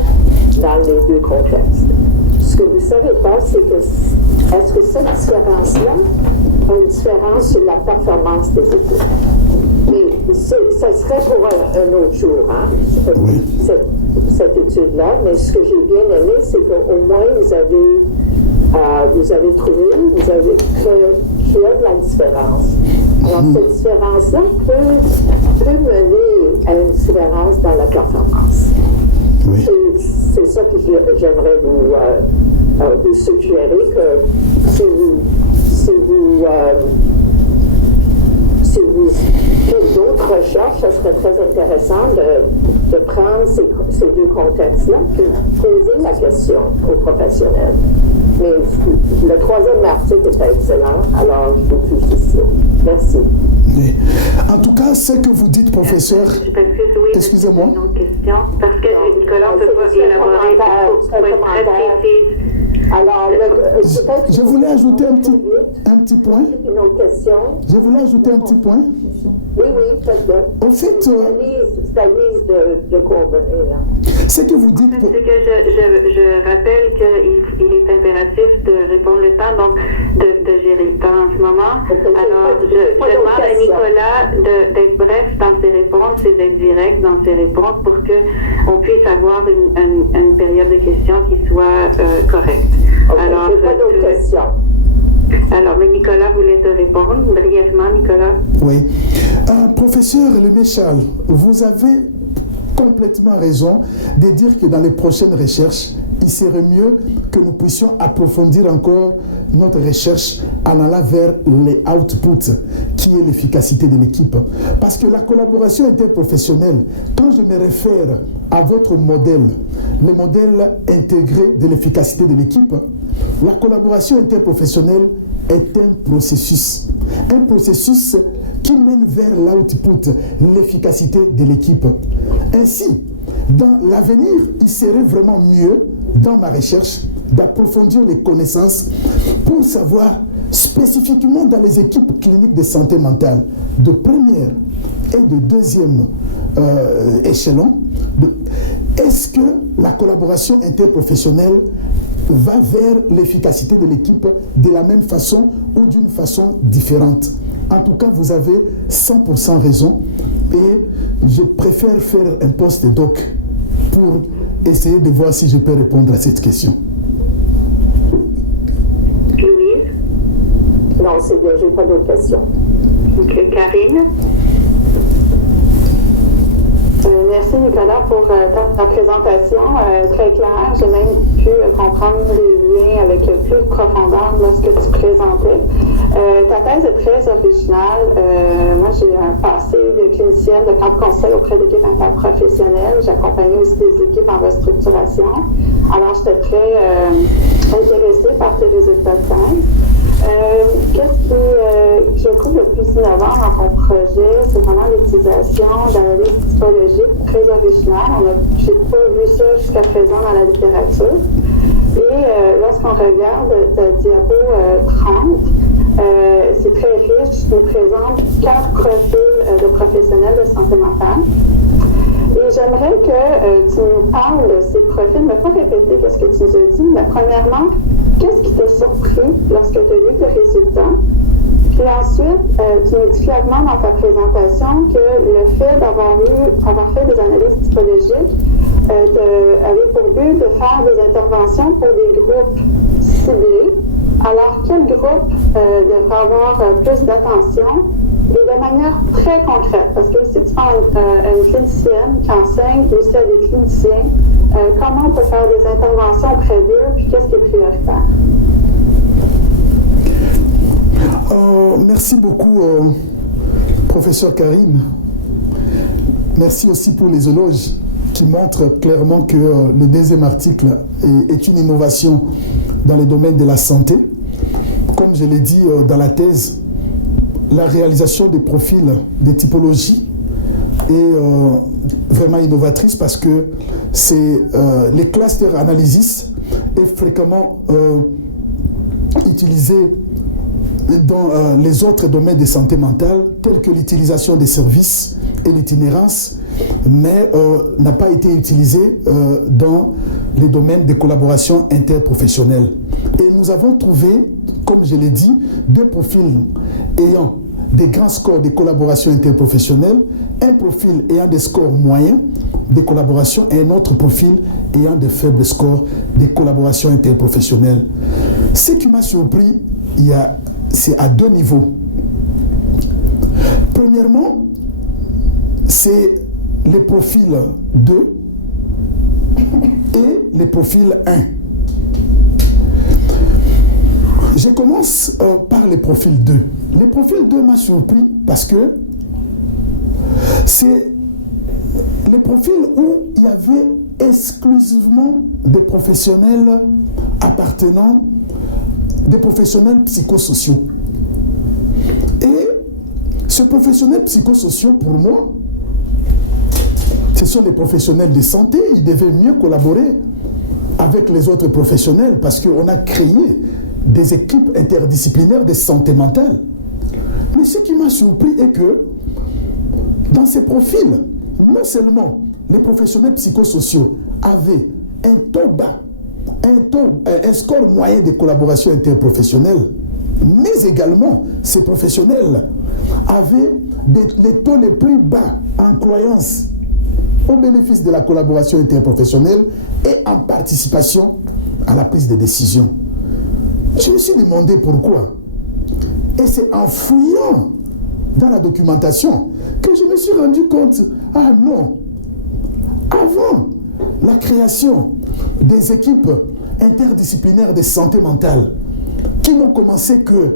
dans les 2 contextes. Ce que vous ne savez pas, c'est que est-ce que cette différence-là a une différence sur la performance des équipes? Mais ça serait pour un autre jour, hein, cette étude-là. Mais ce que j'ai bien aimé, c'est qu'au moins vous avez trouvé, vous avez fait qu'il y a de la différence. Alors, cette différence-là peut mener à une différence dans la performance. Oui. C'est ça que j'aimerais vous suggérer, que si vous faites d'autres recherches, ça serait très intéressant de prendre ces 2 contextes-là et poser la question aux professionnels. Mais le 3e article est excellent, alors je vous touche ici. Merci. Oui. En tout cas, ce que vous dites, professeur... Excusez-moi. Une autre question, parce que Nicolas, on ne peut pas élaborer pour être très précise. Alors, je voulais ajouter un petit point. Une autre question. Je voulais ajouter un petit point. Oui, faites-le. Au fait... C'est la liste de coordonnées. Hein. Ce que vous dites... C'est que je rappelle qu'il est impératif de répondre le temps, donc de gérer le temps en ce moment. Alors, je demande à Nicolas d'être bref dans ses réponses et d'être direct dans ses réponses pour qu'on puisse avoir une période de questions qui soit correcte. Okay, alors, pas d'autres questions. Alors, mais Nicolas voulait te répondre brièvement, Nicolas. Oui. Professeur Lemay-Charles, vous avez complètement raison de dire que dans les prochaines recherches, il serait mieux que nous puissions approfondir encore notre recherche en allant vers les outputs, qui est l'efficacité de l'équipe. Parce que la collaboration interprofessionnelle, quand je me réfère à votre modèle, le modèle intégré de l'efficacité de l'équipe, la collaboration interprofessionnelle est un processus qui mène vers l'output, l'efficacité de l'équipe. Ainsi, dans l'avenir, il serait vraiment mieux, dans ma recherche, d'approfondir les connaissances pour savoir spécifiquement dans les équipes cliniques de santé mentale de première et de deuxième échelon. Est-ce que la collaboration interprofessionnelle va vers l'efficacité de l'équipe de la même façon ou d'une façon différente? En tout cas, vous avez 100% raison et je préfère faire un post-doc pour essayer de voir si je peux répondre à cette question. Louise? Non, c'est bien, je n'ai pas d'autres questions. Ok, Karine? Merci Nicolas pour ta présentation très claire. J'ai même pu comprendre les liens avec plus de profondeur lorsque tu présentais. Ta thèse est très originale. Moi, j'ai un passé de clinicienne de camp de conseil auprès d'équipes interprofessionnelles. J'accompagnais aussi des équipes en restructuration. Alors, j'étais très intéressée par tes résultats de thèse. Qu'est-ce qui, je trouve, le plus innovant dans ton projet, c'est vraiment l'utilisation d'analyse typologique très originale. Je n'ai pas vu ça jusqu'à présent dans la littérature. Et lorsqu'on regarde ta diapo 30, c'est très riche. Tu nous présentes 4 profils de professionnels de santé mentale. Et j'aimerais que tu nous parles de ces profils, ne pas répéter ce que tu nous as dit, mais premièrement, qu'est-ce qui t'a surpris lorsque tu as lu tes résultats? Puis ensuite, tu nous dis clairement dans ta présentation que le fait d'avoir fait des analyses typologiques avait pour but de faire des interventions pour des groupes ciblés. Alors, quel groupe devrait avoir plus d'attention? Et de manière très concrète, parce que si tu prends une clinicienne qui enseigne aussi à des cliniciens, comment on peut faire des interventions auprès d'eux, puis qu'est-ce qui est prioritaire? Merci beaucoup, professeur Karine. Merci aussi pour les éloges qui montrent clairement que le deuxième article est une innovation dans le domaine de la santé. Comme je l'ai dit dans la thèse, la réalisation des profils, des typologies est vraiment innovatrice parce que c'est les cluster analysis est fréquemment utilisé dans les autres domaines de santé mentale, tels que l'utilisation des services et l'itinérance, mais n'a pas été utilisé dans les domaines de collaboration interprofessionnelle. Et nous avons trouvé, comme je l'ai dit, 2 profils ayant des grands scores de collaboration interprofessionnelle, un profil ayant des scores moyens de collaboration et un autre profil ayant de faibles scores de collaboration interprofessionnelle. Ce qui m'a surpris, c'est à 2 niveaux. Premièrement, c'est les profils 2 et les profils 1. Je commence par les profils 2. Les profils 2 m'a surpris parce que c'est les profils où il y avait exclusivement des professionnels appartenant, des professionnels psychosociaux. Et ces professionnels psychosociaux, pour moi, ce sont les professionnels de santé. Ils devaient mieux collaborer avec les autres professionnels parce qu'on a créé des équipes interdisciplinaires de santé mentale. Mais ce qui m'a surpris est que dans ces profils, non seulement les professionnels psychosociaux avaient un taux bas, un score moyen de collaboration interprofessionnelle, mais également ces professionnels avaient les taux les plus bas en croyance au bénéfice de la collaboration interprofessionnelle et en participation à la prise de décision. Je me suis demandé pourquoi. Et c'est en fouillant dans la documentation que je me suis rendu compte, ah non, avant la création des équipes interdisciplinaires de santé mentale, qui n'ont commencé que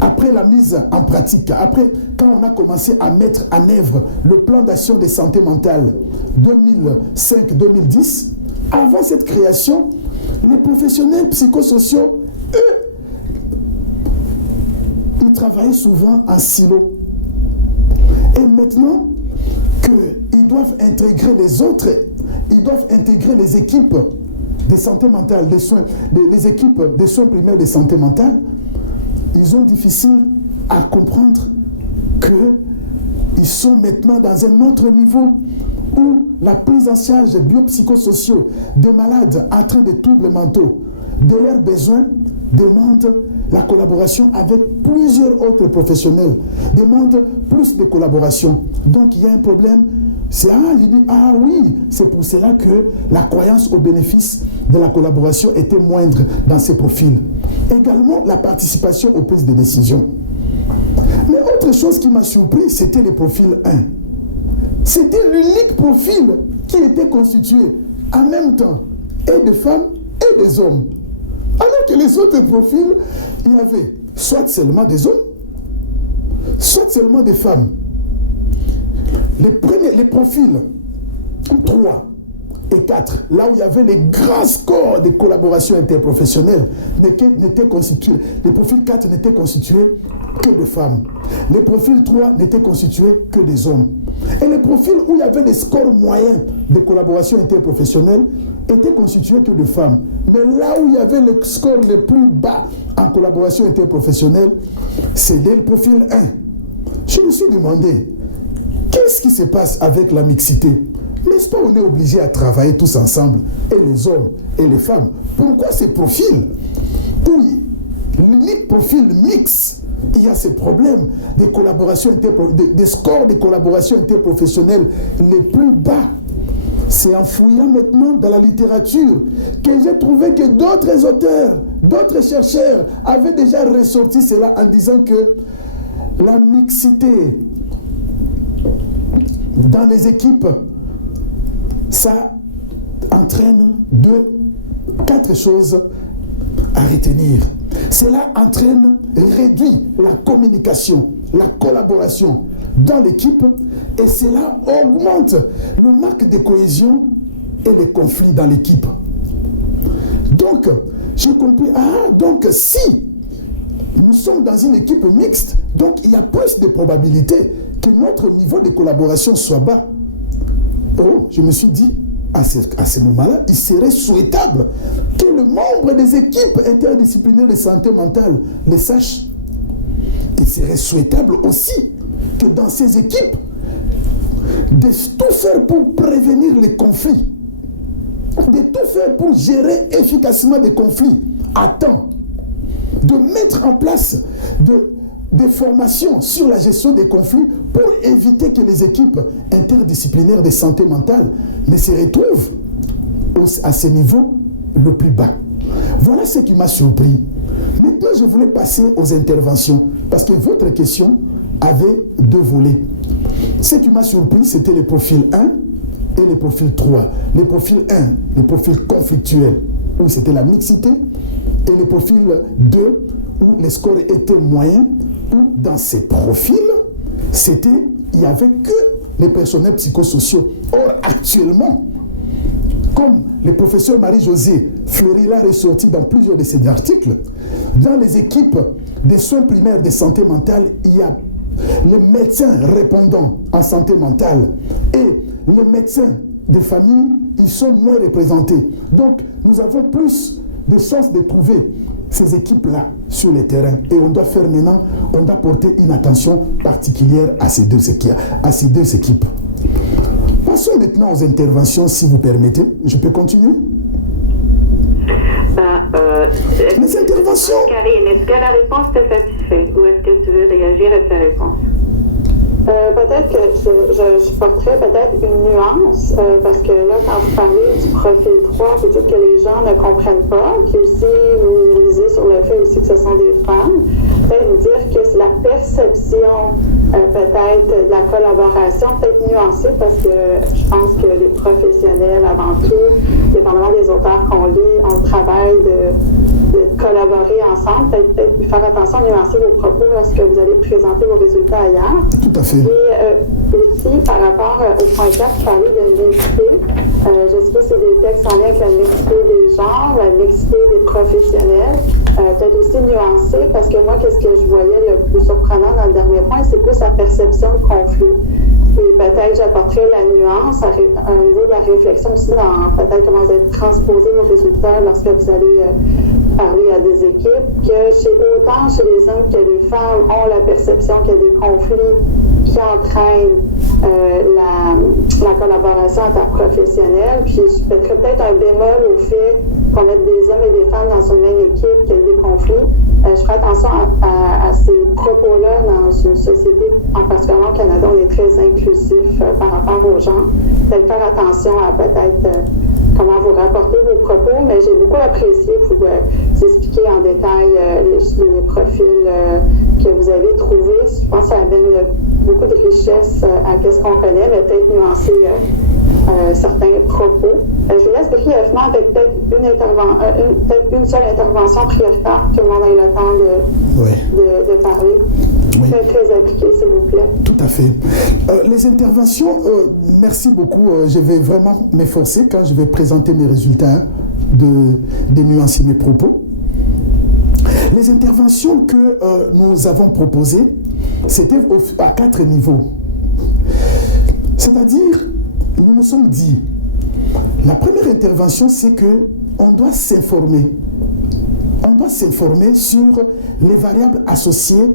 après la mise en pratique, après quand on a commencé à mettre en œuvre le plan d'action de santé mentale 2005-2010, avant cette création, les professionnels psychosociaux, eux, ils travaillaient souvent en silo. Et maintenant qu'ils doivent intégrer les autres, ils doivent intégrer les équipes de santé mentale, les équipes de soins primaires de santé mentale, ils ont difficile à comprendre qu'ils ils sont maintenant dans un autre niveau où la prise en charge biopsychosociaux des malades atteints de troubles mentaux, de leurs besoins, demande la collaboration avec plusieurs autres professionnels, demande plus de collaboration. Donc il y a un problème. Je dis, oui, c'est pour cela que la croyance au bénéfice de la collaboration était moindre dans ces profils. Également, la participation aux prises de décision. Mais autre chose qui m'a surpris, c'était le profil 1. C'était l'unique profil qui était constitué en même temps et de femmes et des hommes. Alors que les autres profils, il y avait soit seulement des hommes, soit seulement des femmes. Les profils 3 et 4, là où il y avait les grands scores de collaboration interprofessionnelle, n'étaient constitués. Les profils 4 n'étaient constitués que de femmes. Les profils 3 n'étaient constitués que des hommes. Et les profils où il y avait des scores moyens de collaboration interprofessionnelle étaient constitués que de femmes. Mais là où il y avait le score le plus bas en collaboration interprofessionnelle, c'était le profil 1. Je me suis demandé, qu'est-ce qui se passe avec la mixité? N'est-ce pas, on est obligé à travailler tous ensemble, et les hommes et les femmes? Pourquoi ces profils, où l'unique profil mix, il y a ces problèmes de collaboration des scores de collaboration interprofessionnelle les plus bas? C'est en fouillant maintenant dans la littérature que j'ai trouvé que d'autres auteurs, d'autres chercheurs avaient déjà ressorti cela en disant que la mixité dans les équipes, ça entraîne 4 choses à retenir. Cela réduit la communication, la collaboration dans l'équipe, et cela augmente le manque de cohésion et les conflits dans l'équipe. Donc, j'ai compris, donc si nous sommes dans une équipe mixte, donc il y a plus de probabilités que notre niveau de collaboration soit bas. Je me suis dit, à ce moment-là, il serait souhaitable que le membre des équipes interdisciplinaires de santé mentale le sache. Il serait souhaitable aussi que dans ces équipes, de tout faire pour prévenir les conflits, de tout faire pour gérer efficacement des conflits à temps, de mettre en place des formations sur la gestion des conflits pour éviter que les équipes interdisciplinaires de santé mentale ne se retrouvent à ce niveau le plus bas. Voilà ce qui m'a surpris. Maintenant, je voulais passer aux interventions parce que votre question avait 2 volets. Ce qui m'a surpris, c'était le profil 1 et le profil 3. Le profil 1, le profil conflictuel, où c'était la mixité, et le profil 2, où les scores étaient moyens, où dans ces profils, il n'y avait que les personnels psychosociaux. Or, actuellement, comme le professeur Marie-Josée Fleury l'a ressorti dans plusieurs de ses articles, dans les équipes des soins primaires de santé mentale, il y a les médecins répondants en santé mentale et les médecins de famille, ils sont moins représentés. Donc, nous avons plus de chances de trouver ces équipes-là sur le terrain. Et on doit faire maintenant, on doit porter une attention particulière à ces deux équipes. Passons maintenant aux interventions, si vous permettez. Je peux continuer? Les interventions. Karine, est-ce que la réponse te satisfait ou est-ce que tu veux réagir à sa réponse? Peut-être que je porterais peut-être une nuance, parce que là, quand vous parlez du profil 3, vous dites que les gens ne comprennent pas, puis aussi vous misez sur le fait aussi que ce sont des femmes. Peut-être vous dire que c'est la perception, peut-être, de la collaboration, peut-être nuancée, parce que je pense que les professionnels, avant tout, dépendamment des auteurs qu'on lit, ont le travail de collaborer ensemble, peut-être faire attention à nuancer vos propos lorsque vous allez présenter vos résultats ailleurs. Tout à fait. Et aussi, par rapport au point 4, qui parlait de mixité, je sais pas si c'est des textes en lien avec la mixité des genres, la mixité des professionnels, peut-être aussi nuancé, parce que moi, qu'est-ce que je voyais le plus surprenant dans le dernier point, c'est plus la perception de conflit. Et peut-être j'apporterai la nuance à un niveau de la réflexion aussi dans peut-être comment vous allez transposer vos résultats lorsque vous allez parler à des équipes, que autant chez les hommes que les femmes ont la perception qu'il y a des conflits qui entraîne la collaboration interprofessionnelle. Puis je mettrais peut-être un bémol au fait qu'on mette des hommes et des femmes dans une même équipe, qu'il y ait des conflits. Je ferai attention à ces propos-là dans une société, en particulier au Canada, on est très inclusif par rapport aux gens. Peut-être faire attention à comment vous rapportez vos propos, mais j'ai beaucoup apprécié vous expliquer en détail les profils que vous avez trouvés. Je pense que ça amène beaucoup de richesse à ce qu'on connaît, mais peut-être nuancer certains propos. Je vous laisse brièvement avec peut-être une seule intervention prioritaire, que tout le monde ait le temps de parler. Oui. Très appliqué, s'il vous plaît. Tout à fait. Les interventions, merci beaucoup. Je vais vraiment m'efforcer quand je vais présenter mes résultats de nuancer mes propos. Les interventions que nous avons proposées, c'était à 4 niveaux. C'est-à-dire, nous nous sommes dit, la première intervention, c'est qu'on doit s'informer. On doit s'informer sur les variables associées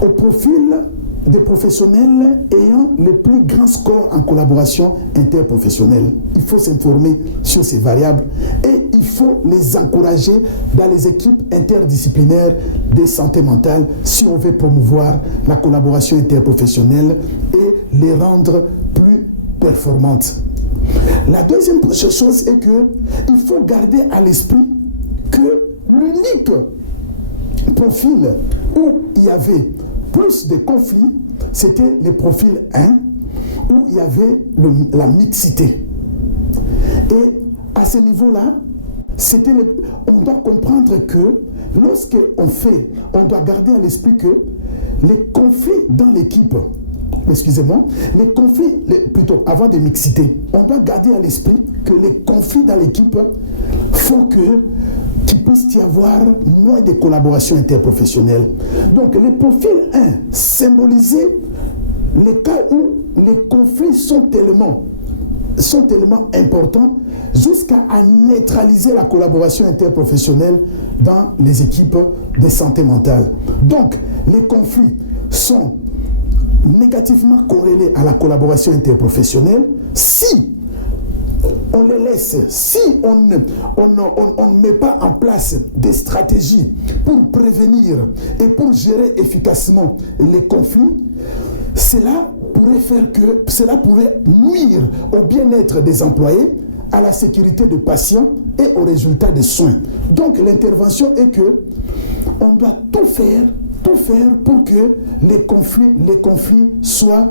au profil des professionnels ayant le plus grand score en collaboration interprofessionnelle. Il faut s'informer sur ces variables et il faut les encourager dans les équipes interdisciplinaires de santé mentale si on veut promouvoir la collaboration interprofessionnelle et les rendre plus performantes. La deuxième chose est qu'il faut garder à l'esprit que l'unique profil où il y avait plus de conflits, c'était le profil 1, où il y avait la mixité. Et à ce niveau-là, on doit comprendre que on doit garder à l'esprit que les conflits dans l'équipe, avant de mixité, on doit garder à l'esprit que les conflits dans l'équipe font qu'il puisse y avoir moins de collaboration interprofessionnelle. Donc, le profil 1 symbolisait les cas où les conflits sont tellement importants jusqu'à neutraliser la collaboration interprofessionnelle dans les équipes de santé mentale. Donc, les conflits sont négativement corrélés à la collaboration interprofessionnelle si on les laisse, si on ne met pas en place des stratégies pour prévenir et pour gérer efficacement les conflits, cela pourrait nuire au bien-être des employés, à la sécurité des patients et aux résultats des soins. Donc l'intervention est que on doit tout faire pour que les conflits soient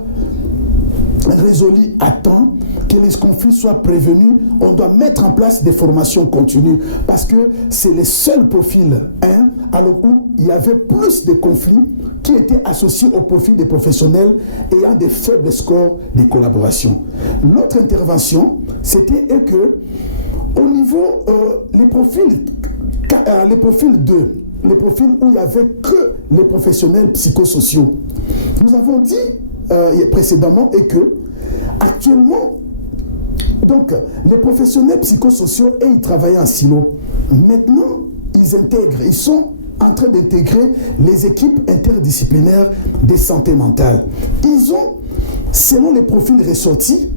résolus à temps, que les conflits soient prévenus. On doit mettre en place des formations continues parce que c'est le seul profil 1 alors où il y avait plus de conflits qui étaient associés au profil des professionnels ayant des faibles scores de collaboration. L'autre intervention, c'était que au niveau les profils 2, les profils où il n'y avait que les professionnels psychosociaux. Nous avons dit précédemment et que actuellement, donc les professionnels psychosociaux, ils travaillent en silo. Maintenant, ils sont en train d'intégrer les équipes interdisciplinaires de santé mentale. Ils ont, selon les profils ressortis,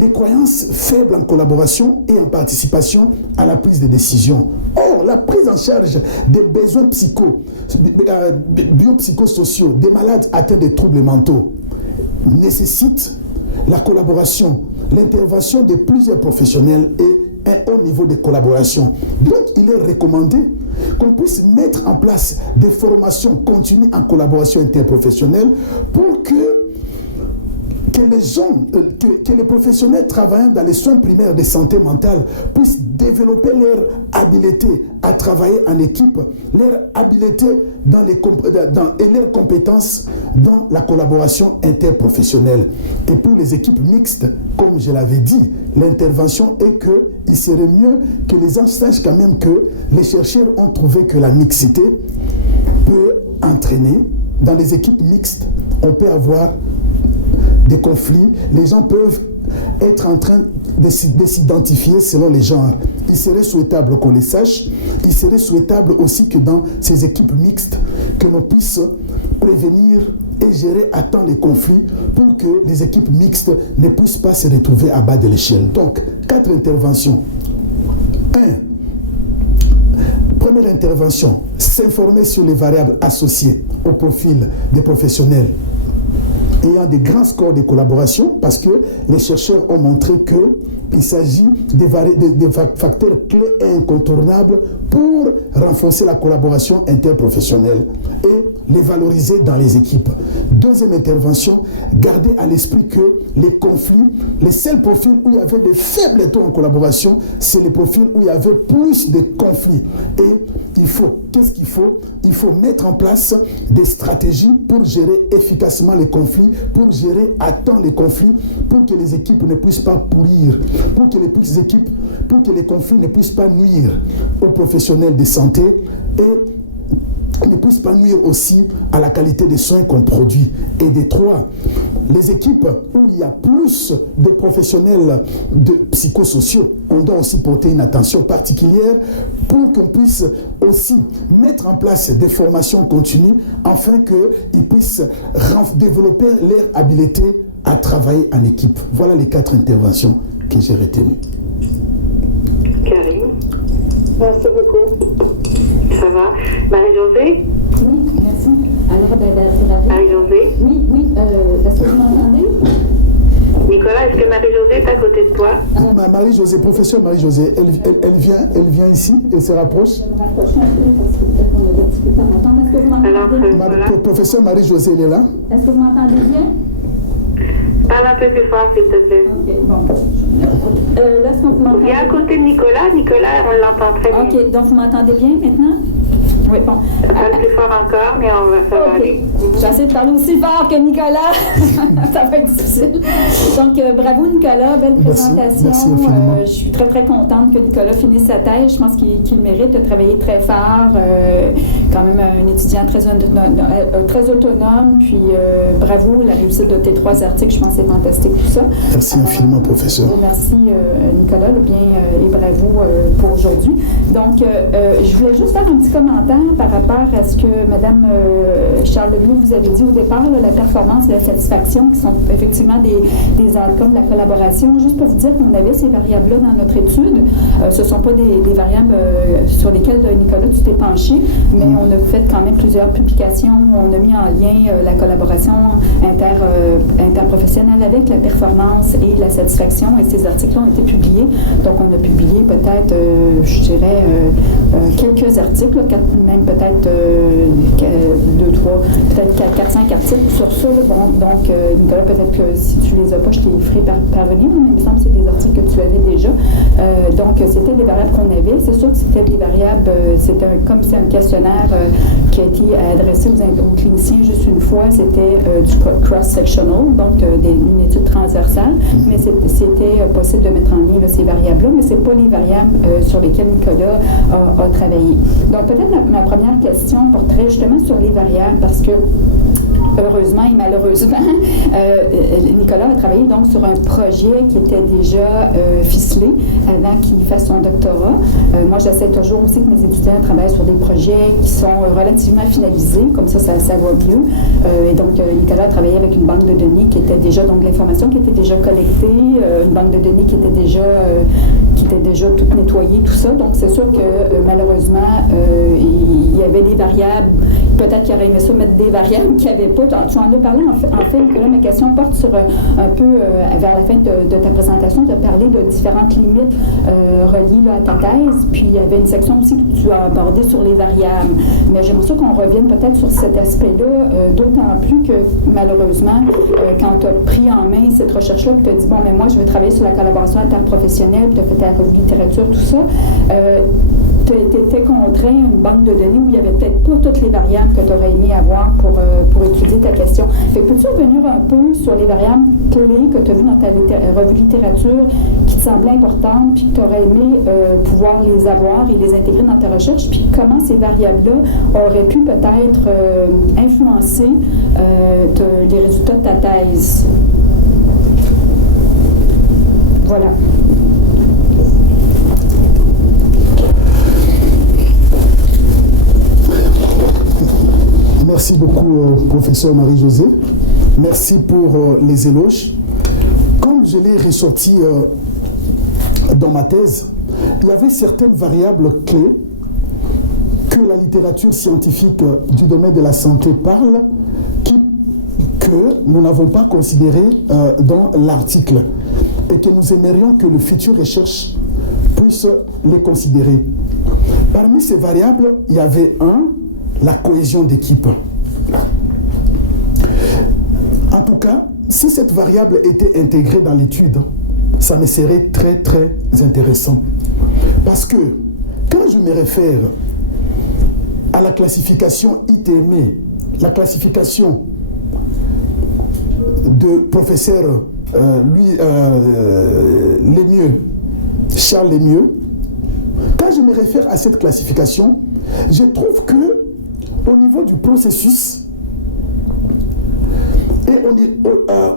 les croyances faibles en collaboration et en participation à la prise de décision. Or, la prise en charge des besoins biopsychosociaux des malades atteints de troubles mentaux nécessite la collaboration, l'intervention de plusieurs professionnels et un haut niveau de collaboration. Donc, il est recommandé qu'on puisse mettre en place des formations continues en collaboration interprofessionnelle pour que les professionnels travaillant dans les soins primaires de santé mentale puissent développer leur habileté à travailler en équipe, leur habileté et leurs compétences dans la collaboration interprofessionnelle. Et pour les équipes mixtes, comme je l'avais dit, l'intervention est qu'il serait mieux que les gens sachent quand même que les chercheurs ont trouvé que la mixité peut entraîner, dans les équipes mixtes, on peut avoir des conflits, les gens peuvent être en train de s'identifier selon les genres. Il serait souhaitable qu'on les sache. Il serait souhaitable aussi que dans ces équipes mixtes, que l'on puisse prévenir et gérer à temps les conflits pour que les équipes mixtes ne puissent pas se retrouver à bas de l'échelle. Donc, 4 interventions. 1. Première intervention, s'informer sur les variables associées au profil des professionnels ayant des grands scores de collaboration, parce que les chercheurs ont montré qu'il s'agit des facteurs clés et incontournables pour renforcer la collaboration interprofessionnelle et les valoriser dans les équipes. Deuxième intervention, garder à l'esprit que les conflits, les seuls profils où il y avait de faibles taux en collaboration, c'est les profils où il y avait plus de conflits. Et qu'est-ce qu'il faut? Il faut mettre en place des stratégies pour gérer efficacement les conflits, pour gérer à temps les conflits, pour que les équipes ne puissent pas pourrir, pour que les conflits ne puissent pas nuire aux professionnels de santé et ne puissent pas nuire aussi à la qualité des soins qu'on produit. Et des 3, les équipes où il y a plus de professionnels psychosociaux, on doit aussi porter une attention particulière pour qu'on puisse aussi mettre en place des formations continues afin qu'ils puissent développer leur habileté à travailler en équipe. Voilà les 4 interventions que j'ai retenues. Karine? Merci beaucoup. Ça va? Marie-Josée? Oui, merci. Alors, c'est rapide. Marie-Josée? Oui, est-ce que vous m'entendez? Nicolas, est-ce que Marie-Josée est à côté de toi? Marie-Josée, professeur Marie-Josée, elle vient ici, elle se rapproche. Je vais me rapprocher un peu parce que peut-être qu'on a des difficultés à m'entendre. Est-ce que vous m'entendez? Alors, voilà. Professeur Marie-Josée, elle est là. Est-ce que vous m'entendez bien? Parle un peu plus fort, s'il te plaît. OK, bon. Là, est-ce que vous m'entendez? Viens à côté de Nicolas. Nicolas, on l'entend très bien. OK, donc vous m'entendez bien maintenant? Oui, bon. Parle plus fort encore, mais on va faire aller. J'essaie de parler aussi fort que Nicolas. Ça va être difficile. Donc, bravo Nicolas, belle présentation. Merci infiniment. Je suis très, très contente que Nicolas finisse sa thèse. Je pense qu'il mérite de travailler très fort. Quand même un étudiant très autonome. Puis, bravo, la réussite de tes 3 articles, je pense que c'est fantastique tout ça. Merci infiniment, professeur. Merci Nicolas, et bravo pour aujourd'hui. Donc, je voulais juste faire un petit commentaire par rapport à ce que Mme Charlemieux vous avait dit au départ, là, la performance et la satisfaction, qui sont effectivement des outcomes de la collaboration. Juste pour vous dire qu'on avait ces variables-là dans notre étude. Ce ne sont pas des variables sur lesquelles, Nicolas, tu t'es penché, mais on a fait quand même plusieurs publications. On a mis en lien la collaboration interprofessionnelle avec la performance et la satisfaction, et ces articles ont été publiés. Donc, on a publié peut-être, je dirais, quelques articles, même peut-être 2, 3, peut-être 4, 5 articles sur ça. Bon, donc, Nicolas, peut-être que si tu les as pas, je te les ferai parvenir, mais il me semble que c'est des articles que tu avais déjà. Donc, c'était des variables qu'on avait. C'est sûr que c'était des variables, comme c'est un questionnaire qui a été adressé aux cliniciens juste une fois, c'était du cross-sectional, donc une étude transversale, mais c'était possible de mettre en lien ces variables-là, mais ce n'est pas les variables sur lesquelles Nicolas a travaillé. Donc, peut-être ma première question porterait justement sur les variables, parce que heureusement et malheureusement, Nicolas a travaillé donc sur un projet qui était déjà ficelé avant qu'il fasse son doctorat. Moi, j'essaie toujours aussi que mes étudiants travaillent sur des projets qui sont relativement finalisés, comme ça va mieux. Et donc, Nicolas a travaillé avec une banque de données qui était déjà, donc l'information qui était déjà collectée, une banque de données qui était déjà toute nettoyée, tout ça. Donc, c'est sûr que malheureusement, il y avait des variables. Peut-être qu'il aurait aimé ça mettre des variables qu'il n'y avait pas. Tu en as parlé, en fait, Nicolas, ma question porte sur un peu, vers la fin de ta présentation, tu as parlé de différentes limites reliées à ta thèse, puis il y avait une section aussi que tu as abordée sur les variables. Mais j'aimerais ça qu'on revienne peut-être sur cet aspect-là, d'autant plus que, malheureusement, quand tu as pris en main cette recherche-là, puis tu as dit, bon, mais moi, je veux travailler sur la collaboration interprofessionnelle, puis tu as fait ta revue de littérature, tout ça, tu étais contraint à une banque de données où il n'y avait peut-être pas toutes les variables que tu aurais aimé avoir pour étudier ta question. Fait que peux-tu revenir un peu sur les variables clés que tu as vues dans ta revue de littérature qui te semblaient importantes, puis que tu aurais aimé pouvoir les avoir et les intégrer dans ta recherche, puis comment ces variables-là auraient pu peut-être influencer les résultats de ta thèse? Voilà. Merci Merci beaucoup, professeur Marie-Josée. Merci pour les éloges. Comme je l'ai ressorti dans ma thèse, il y avait certaines variables clés que la littérature scientifique du domaine de la santé parle, que nous n'avons pas considérées dans l'article et que nous aimerions que le futur recherche puisse les considérer. Parmi ces variables, il y avait la cohésion d'équipe. En tout cas, si cette variable était intégrée dans l'étude, ça me serait très très intéressant. Parce que quand je me réfère à la classification ITME, la classification de professeur Lemieux, Charles Lemieux, quand je me réfère à cette classification, je trouve que au niveau du processus et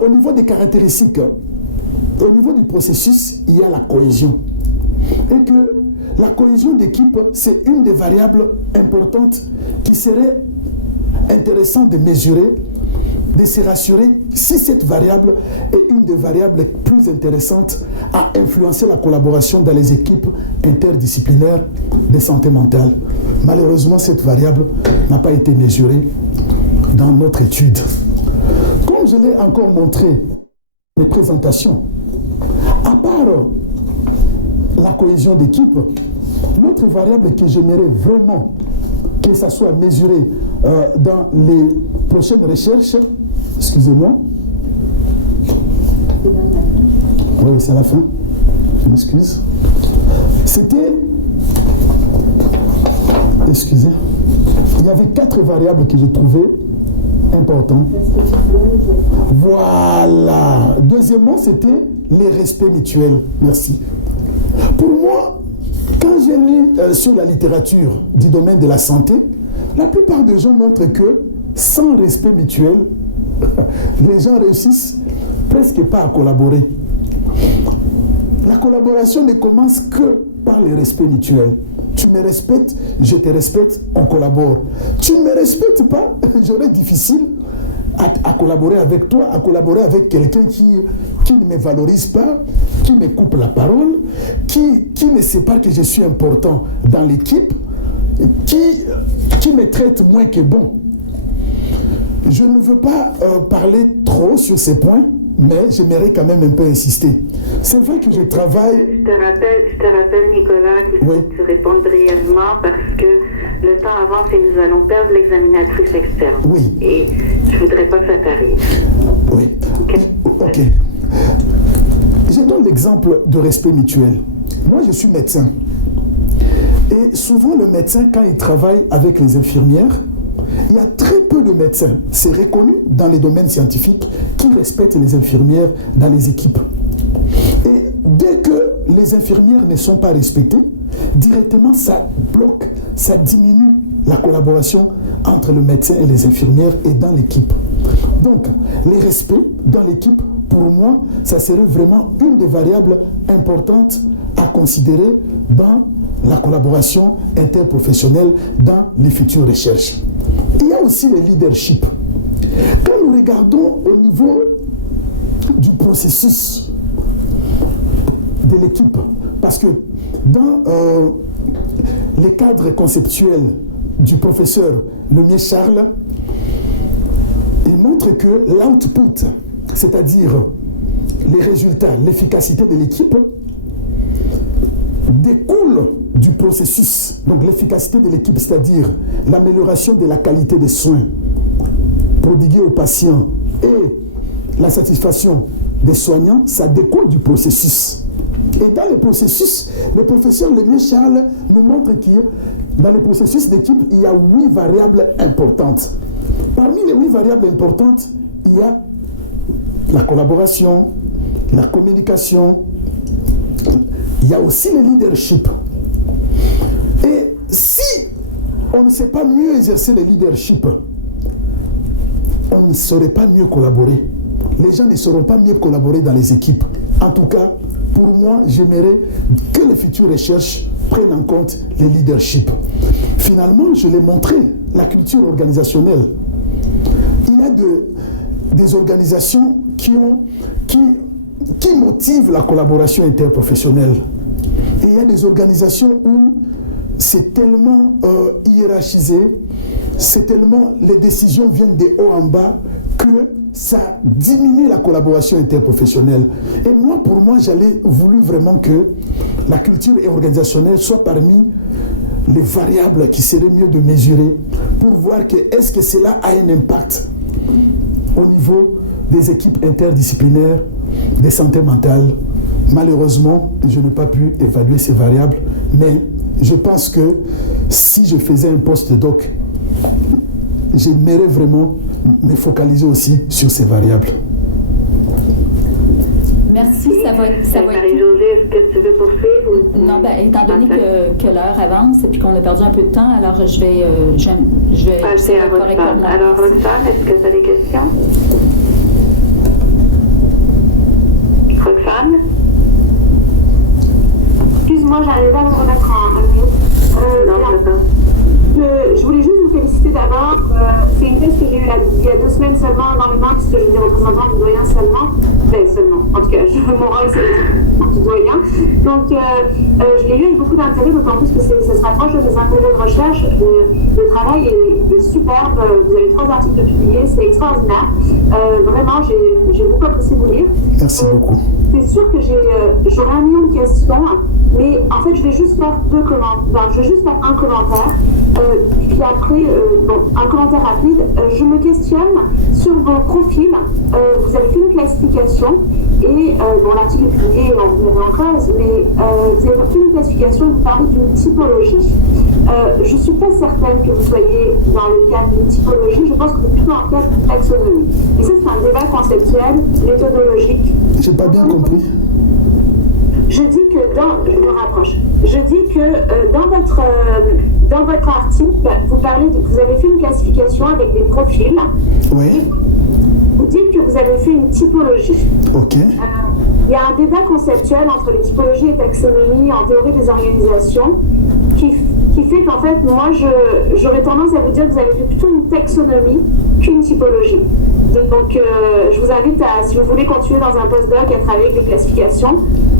au niveau des caractéristiques, au niveau du processus, il y a la cohésion. Et que la cohésion d'équipe, c'est une des variables importantes qui serait intéressant de mesurer, de se rassurer si cette variable est une des variables les plus intéressantes à influencer la collaboration dans les équipes interdisciplinaires de santé mentale. Malheureusement, cette variable n'a pas été mesurée dans notre étude. Comme je l'ai encore montré dans mes présentations, à part la cohésion d'équipe, l'autre variable que j'aimerais vraiment que ça soit mesuré dans les prochaines recherches, excusez-moi. Oui, c'est à la fin. Je m'excuse. C'était... Excusez. Il y avait 4 variables que j'ai trouvées importantes. Voilà. Deuxièmement, c'était les respects mutuels. Merci. Pour moi, quand j'ai lu sur la littérature du domaine de la santé, la plupart des gens montrent que sans respect mutuel, les gens réussissent presque pas à collaborer. La collaboration ne commence que par le respect mutuel. Tu me respectes, je te respecte, on collabore. Tu ne me respectes pas, j'aurai difficile à collaborer avec toi, à collaborer avec quelqu'un qui ne me valorise pas, qui me coupe la parole, qui ne sait pas que je suis important dans l'équipe, qui me traite moins que bon. Je ne veux pas parler trop sur ces points, mais j'aimerais quand même un peu insister. C'est vrai que je travaille... Je te rappelle, Nicolas, qu'il faut que tu répondes brièvement parce que le temps avance et nous allons perdre l'examinatrice externe. Oui. Et je ne voudrais pas que ça t'arrive. Oui. Ok. Je donne l'exemple de respect mutuel. Moi, je suis médecin. Et souvent, le médecin, quand il travaille avec les infirmières, il y a très peu de médecins, c'est reconnu dans les domaines scientifiques, qui respectent les infirmières dans les équipes. Et dès que les infirmières ne sont pas respectées, directement ça bloque, ça diminue la collaboration entre le médecin et les infirmières et dans l'équipe. Donc, les respects dans l'équipe, pour moi, ça serait vraiment une des variables importantes à considérer dans la collaboration interprofessionnelle dans les futures recherches. Il y a aussi le leadership. Quand nous regardons au niveau du processus de l'équipe, parce que dans les cadres conceptuels du professeur Lemieux Charles, il montre que l'output, c'est-à-dire les résultats, l'efficacité de l'équipe, découle du processus. Donc l'efficacité de l'équipe, c'est-à-dire l'amélioration de la qualité des soins prodigués aux patients et la satisfaction des soignants, ça découle du processus. Et dans le processus, le professeur Lemieux Charles nous montre que dans le processus d'équipe, il y a 8 variables importantes. Parmi les 8 variables importantes, il y a la collaboration, la communication, il y a aussi le leadership. Et si on ne sait pas mieux exercer le leadership, on ne saurait pas mieux collaborer. Les gens ne sauront pas mieux collaborer dans les équipes. En tout cas, pour moi, j'aimerais que les futures recherches prennent en compte le leadership. Finalement, je l'ai montré, la culture organisationnelle. des organisations qui motivent la collaboration interprofessionnelle. Et il y a des organisations où c'est tellement hiérarchisé, c'est tellement les décisions viennent de haut en bas que ça diminue la collaboration interprofessionnelle. Et moi, pour moi, j'allais voulu vraiment que la culture organisationnelle soit parmi les variables qui seraient mieux de mesurer pour voir que est-ce que cela a un impact au niveau des équipes interdisciplinaires de santé mentale. Malheureusement, je n'ai pas pu évaluer ces variables, mais je pense que si je faisais un post-doc, j'aimerais vraiment me focaliser aussi sur ces variables. Merci, ça va être... Marie-Josée, est-ce que tu veux poursuivre? Non, étant donné que l'heure avance et puis qu'on a perdu un peu de temps, alors je vais passer à Roxane. Alors, Roxane, est-ce que tu as des questions? Roxane? Excuse-moi, j'arrive à me remettre en mute. Non, d'accord. Je voulais juste vous féliciter d'abord. C'est une thèse que j'ai eue il y a 2 semaines seulement dans les mains, puisque je suis représentant du doyen seulement. En tout cas, mon rôle, c'est du doyen. Donc, je l'ai eu avec beaucoup d'intérêt, d'autant plus que ça se rapproche de mes intérêts de recherche. Le travail est superbe. Vous avez 3 articles publiés, c'est extraordinaire. Vraiment, j'ai beaucoup apprécié vous lire. Merci beaucoup. C'est sûr que j'aurais 1 million de questions, mais en fait, je vais juste faire 2 commentaires. Je vais juste faire un commentaire. Puis après, un commentaire rapide. Je me questionne sur vos profils. Vous avez fait une classification et l'article est publié, on reviendra en cause, mais vous avez fait une classification, vous parlez d'une typologie. Je ne suis pas certaine que vous soyez dans le cadre d'une typologie, je pense que vous êtes plutôt dans le cadre d'une taxonomie. Et ça, c'est un débat conceptuel, méthodologique. J'ai pas bien compris. Je dis que je me rapproche. Je dis que dans votre article, vous avez fait une classification avec des profils. Oui. Vous dites que vous avez fait une typologie. Ok. Il y a un débat conceptuel entre les typologies et taxonomie en théorie des organisations qui fait qu'en fait, moi, j'aurais tendance à vous dire que vous avez fait plutôt une taxonomie qu'une typologie. Donc, je vous invite à, si vous voulez continuer dans un postdoc à travailler avec les classifications,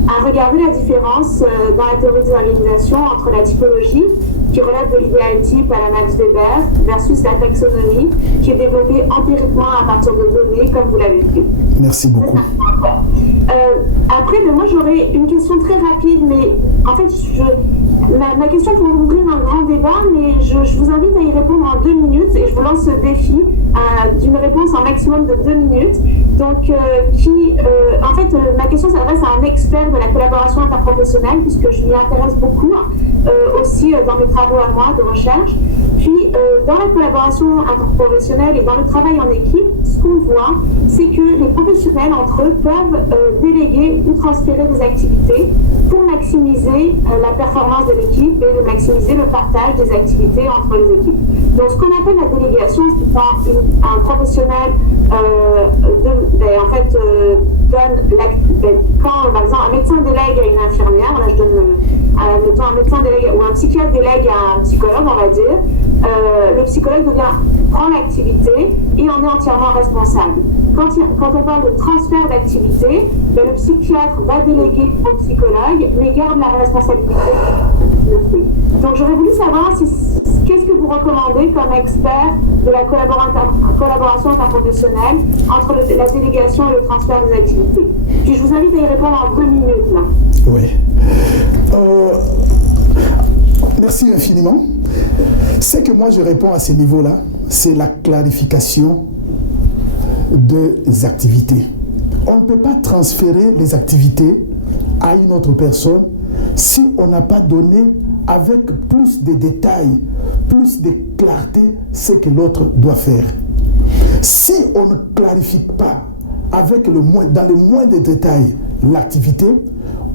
à regarder la différence dans la théorie des organisations entre la typologie, qui relève de l'idéal type à la Max Weber, versus la taxonomie, qui est développée empiriquement à partir de données, comme vous l'avez fait. Merci beaucoup. Après, moi, j'aurais une question très rapide, mais en fait, ma question pourrait ouvrir un grand débat, mais je vous invite à y répondre en 2 minutes, et je vous lance ce défi d'une réponse en maximum de 2 minutes. Donc, en fait, ma question s'adresse à un expert de la collaboration interprofessionnelle, puisque je m'y intéresse beaucoup, aussi dans mes travaux à moi de recherche. Puis, dans la collaboration interprofessionnelle et dans le travail en équipe, ce qu'on voit, c'est que les professionnels entre eux peuvent déléguer ou transférer des activités pour maximiser la performance de l'équipe et de maximiser le partage des activités entre les équipes. Donc, ce qu'on appelle la délégation, c'est quand un professionnel quand, par exemple, un médecin délègue à une infirmière, là je donne, mettons, un médecin délègue, ou un psychiatre délègue à un psychologue, on va dire, le psychologue prend l'activité et en est entièrement responsable. Quand on parle de transfert d'activité, le psychiatre va déléguer au psychologue, mais garde la responsabilité. Donc j'aurais voulu savoir qu'est-ce que vous recommandez comme expert de la collaboration interprofessionnelle entre la délégation et le transfert des activités. Puis je vous invite à y répondre en 2 minutes là. Oui. Merci infiniment. Ce que moi je réponds à ce niveau-là, c'est la clarification des activités. On ne peut pas transférer les activités à une autre personne si on n'a pas donné avec plus de détails, plus de clarté ce que l'autre doit faire. Si on ne clarifie pas dans le moindre détail l'activité,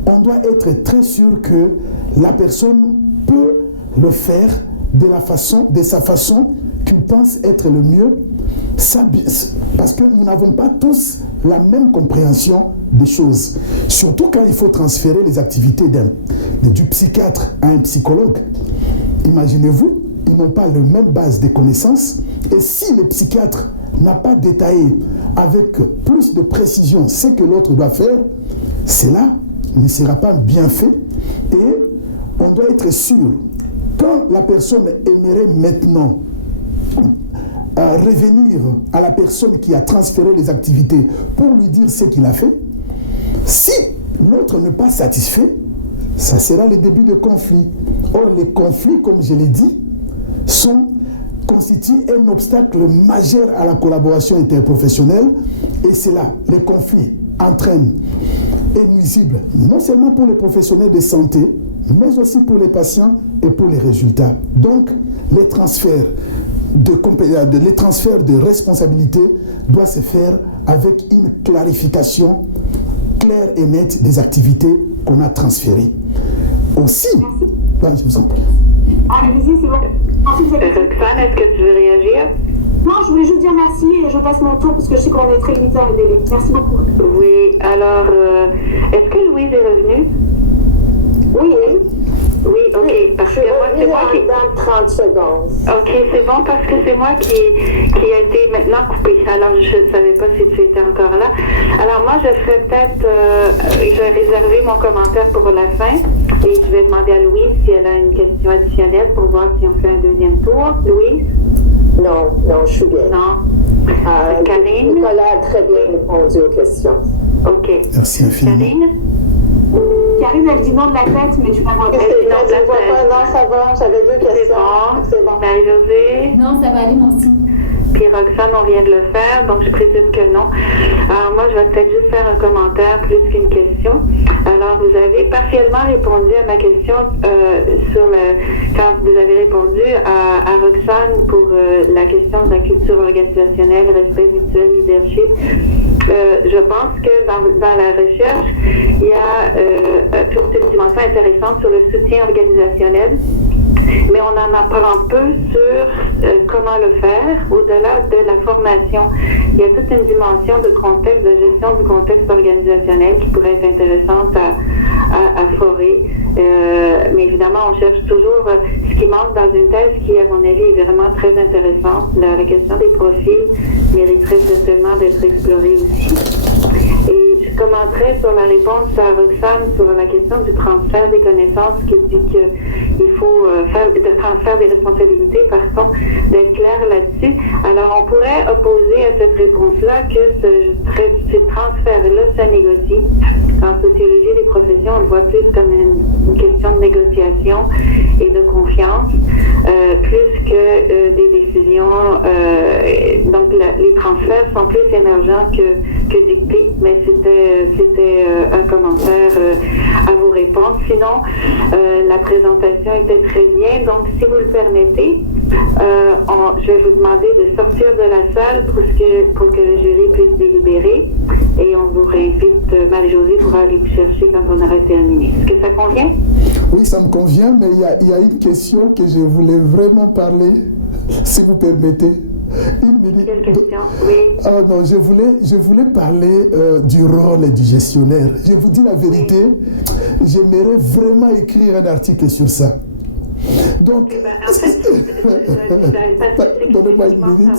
on doit être très sûr que la personne peut le faire de sa façon qu'il pense être le mieux, parce que nous n'avons pas tous la même compréhension des choses. Surtout quand il faut transférer les activités du psychiatre à un psychologue. Imaginez-vous, ils n'ont pas la même base de connaissances, et si le psychiatre n'a pas détaillé avec plus de précision ce que l'autre doit faire, cela ne sera pas bien fait et on doit être sûr. Quand la personne aimerait maintenant revenir à la personne qui a transféré les activités pour lui dire ce qu'il a fait, si l'autre n'est pas satisfait, ça sera le début de conflit. Or, les conflits, comme je l'ai dit, constituent un obstacle majeur à la collaboration interprofessionnelle et c'est là, les conflits entraînent et nuisibles, non seulement pour les professionnels de santé, mais aussi pour les patients et pour les résultats. Donc, les transferts de responsabilité doivent se faire avec une clarification claire et nette des activités qu'on a transférées. Aussi, je vous en prie. Allez-y, c'est bon. Roxane, est-ce que tu veux réagir? Non, je voulais juste dire merci et je passe mon tour parce que je sais qu'on est très limité dans le délai. Merci beaucoup. Oui, alors, est-ce que Louise est revenue? Oui. Oui, ok, parce que moi, c'est moi qui... dans 30 secondes. Ok, c'est bon parce que c'est moi qui a été maintenant coupée. Alors, je ne savais pas si tu étais encore là. Alors, moi, je ferais peut-être... je vais réserver mon commentaire pour la fin et je vais demander à Louise si elle a une question additionnelle pour voir si on fait un deuxième tour. Louise? Non, je suis bien. Non. Karine? Nicolas a très bien répondu aux questions. Ok. Merci infiniment. Karine? Karine, elle dit non de la tête, mais tu vas voir. Elle dit non de la vois pas, tête. non, ça va, j'avais deux questions. C'est bon. Marie-Josée? Non, ça va aller, moi aussi. Puis Roxane, on vient de le faire, donc je présume que non. Alors moi, je vais peut-être juste faire un commentaire plus qu'une question. Alors, vous avez partiellement répondu à ma question quand vous avez répondu à Roxane pour la question de la culture organisationnelle, respect mutuel, leadership. Je pense que dans la recherche, il y a toute une dimension intéressante sur le soutien organisationnel. Mais on en apprend peu sur comment le faire au-delà de la formation. Il y a toute une dimension de contexte, de gestion du contexte organisationnel qui pourrait être intéressante à forer. Mais évidemment, on cherche toujours ce qui manque dans une thèse qui, à mon avis, est vraiment très intéressante. La question des profils mériterait certainement d'être explorée aussi. Et je commenterai sur la réponse à Roxane sur la question du transfert des connaissances qui dit qu'il faut faire le transfert des responsabilités, d'être clair là-dessus. Alors, on pourrait opposer à cette réponse-là que ce transfert-là se négocie. En sociologie des professions, on le voit plus comme une question de négociation et de confiance, plus que des décisions. Donc, les transferts sont plus émergents que dictés, mais c'était un commentaire à vous répondre. Sinon, la présentation était très bien, donc si vous le permettez, je vais vous demander de sortir de la salle pour que le jury puisse délibérer et on vous réinvite, Marie-Josée pourra aller vous chercher quand on aura terminé. Est-ce que ça convient? Oui, ça me convient, mais il y a une question que je voulais vraiment parler, si vous permettez. Une minute. Quelle question? Oui. Ah non, je voulais parler du rôle du gestionnaire. Je vous dis la vérité, j'aimerais vraiment écrire un article sur ça. Donc, En fait, donnez-moi une minute.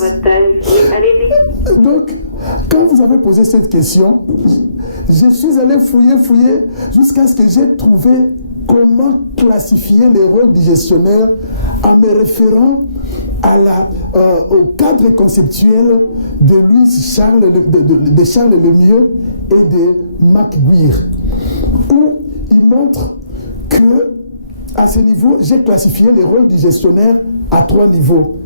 Allez-y. Donc, quand vous avez posé cette question, je suis allé fouiller jusqu'à ce que j'ai trouvé comment classifier les rôles du gestionnaire en me référant au cadre conceptuel de Charles Lemieux et de McGuire, où il montre que à ce niveau, j'ai classifié les rôles du gestionnaire à 3 niveaux.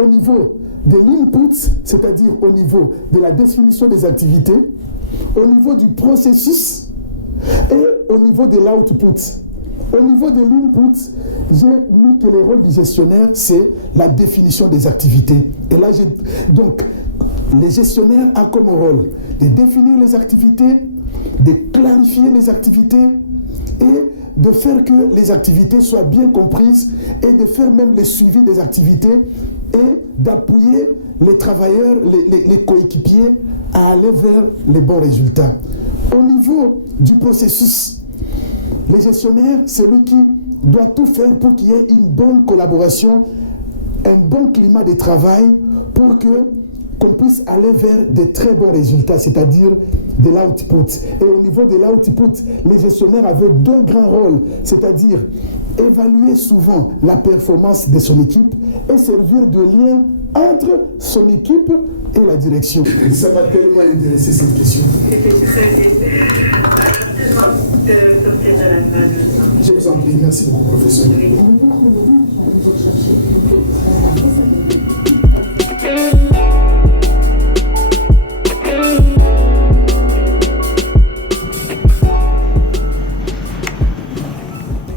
Au niveau de l'input, c'est-à-dire au niveau de la définition des activités, au niveau du processus et au niveau de l'output. Au niveau de l'input, j'ai mis que les rôles du gestionnaire, c'est la définition des activités. Et là, donc, le gestionnaire a comme rôle de définir les activités, de clarifier les activités et de faire que les activités soient bien comprises et de faire même le suivi des activités et d'appuyer les travailleurs, les coéquipiers à aller vers les bons résultats. Au niveau du processus, le gestionnaire, c'est lui qui doit tout faire pour qu'il y ait une bonne collaboration, un bon climat de travail pour que qu'on puisse aller vers de très bons résultats, c'est-à-dire de l'output. Et au niveau de l'output, les gestionnaires avaient 2 grands rôles, c'est-à-dire évaluer souvent la performance de son équipe et servir de lien entre son équipe et la direction. Ça m'a tellement intéressé cette question. Je vous en prie, merci beaucoup, professeur.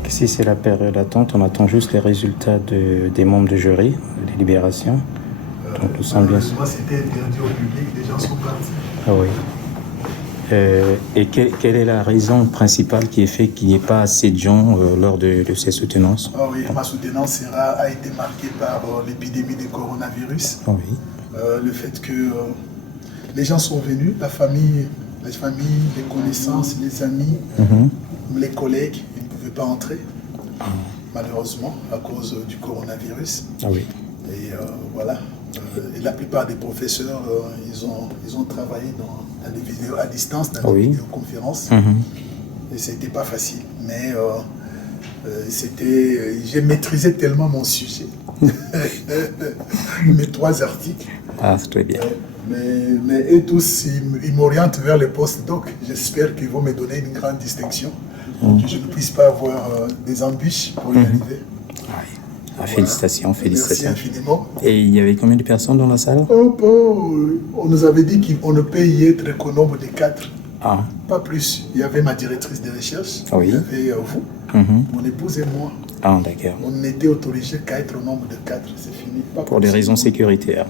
Si c'est la période d'attente, on attend juste les résultats des membres du jury, des libérations. Donc nous sommes bien. Moi, c'était interdit au public, les gens sont partis. Ah oui. Et quelle est la raison principale qui est fait qu'il n'y ait pas assez de gens lors de ces soutenances? Ah oui, ma soutenance a été marquée par l'épidémie du coronavirus. Ah oui. Le fait que les gens sont venus, les familles, les connaissances, les amis, les collègues, ils ne pouvaient pas entrer, malheureusement, à cause du coronavirus. Ah oui. Et voilà. Et la plupart des professeurs, ils ont travaillé dans des vidéos à distance, dans des vidéoconférences. Et c'était pas facile. Mais j'ai maîtrisé tellement mon sujet. Mes 3 articles. Ah, c'est très bien. Mais eux tous, ils m'orientent vers les post-doc. J'espère qu'ils vont me donner une grande distinction. Que je ne puisse pas avoir des embûches pour y arriver. Ah, félicitations, félicitations. Merci infiniment. Et il y avait combien de personnes dans la salle? On nous avait dit qu'on ne peut y être qu'au nombre de 4. Ah. Pas plus. Il y avait ma directrice de recherche, Oui. il y avait vous, mon épouse et moi. Ah, d'accord. On n'était autorisé qu'à être au nombre de 4. C'est fini. Pas Pour des raisons sécuritaires.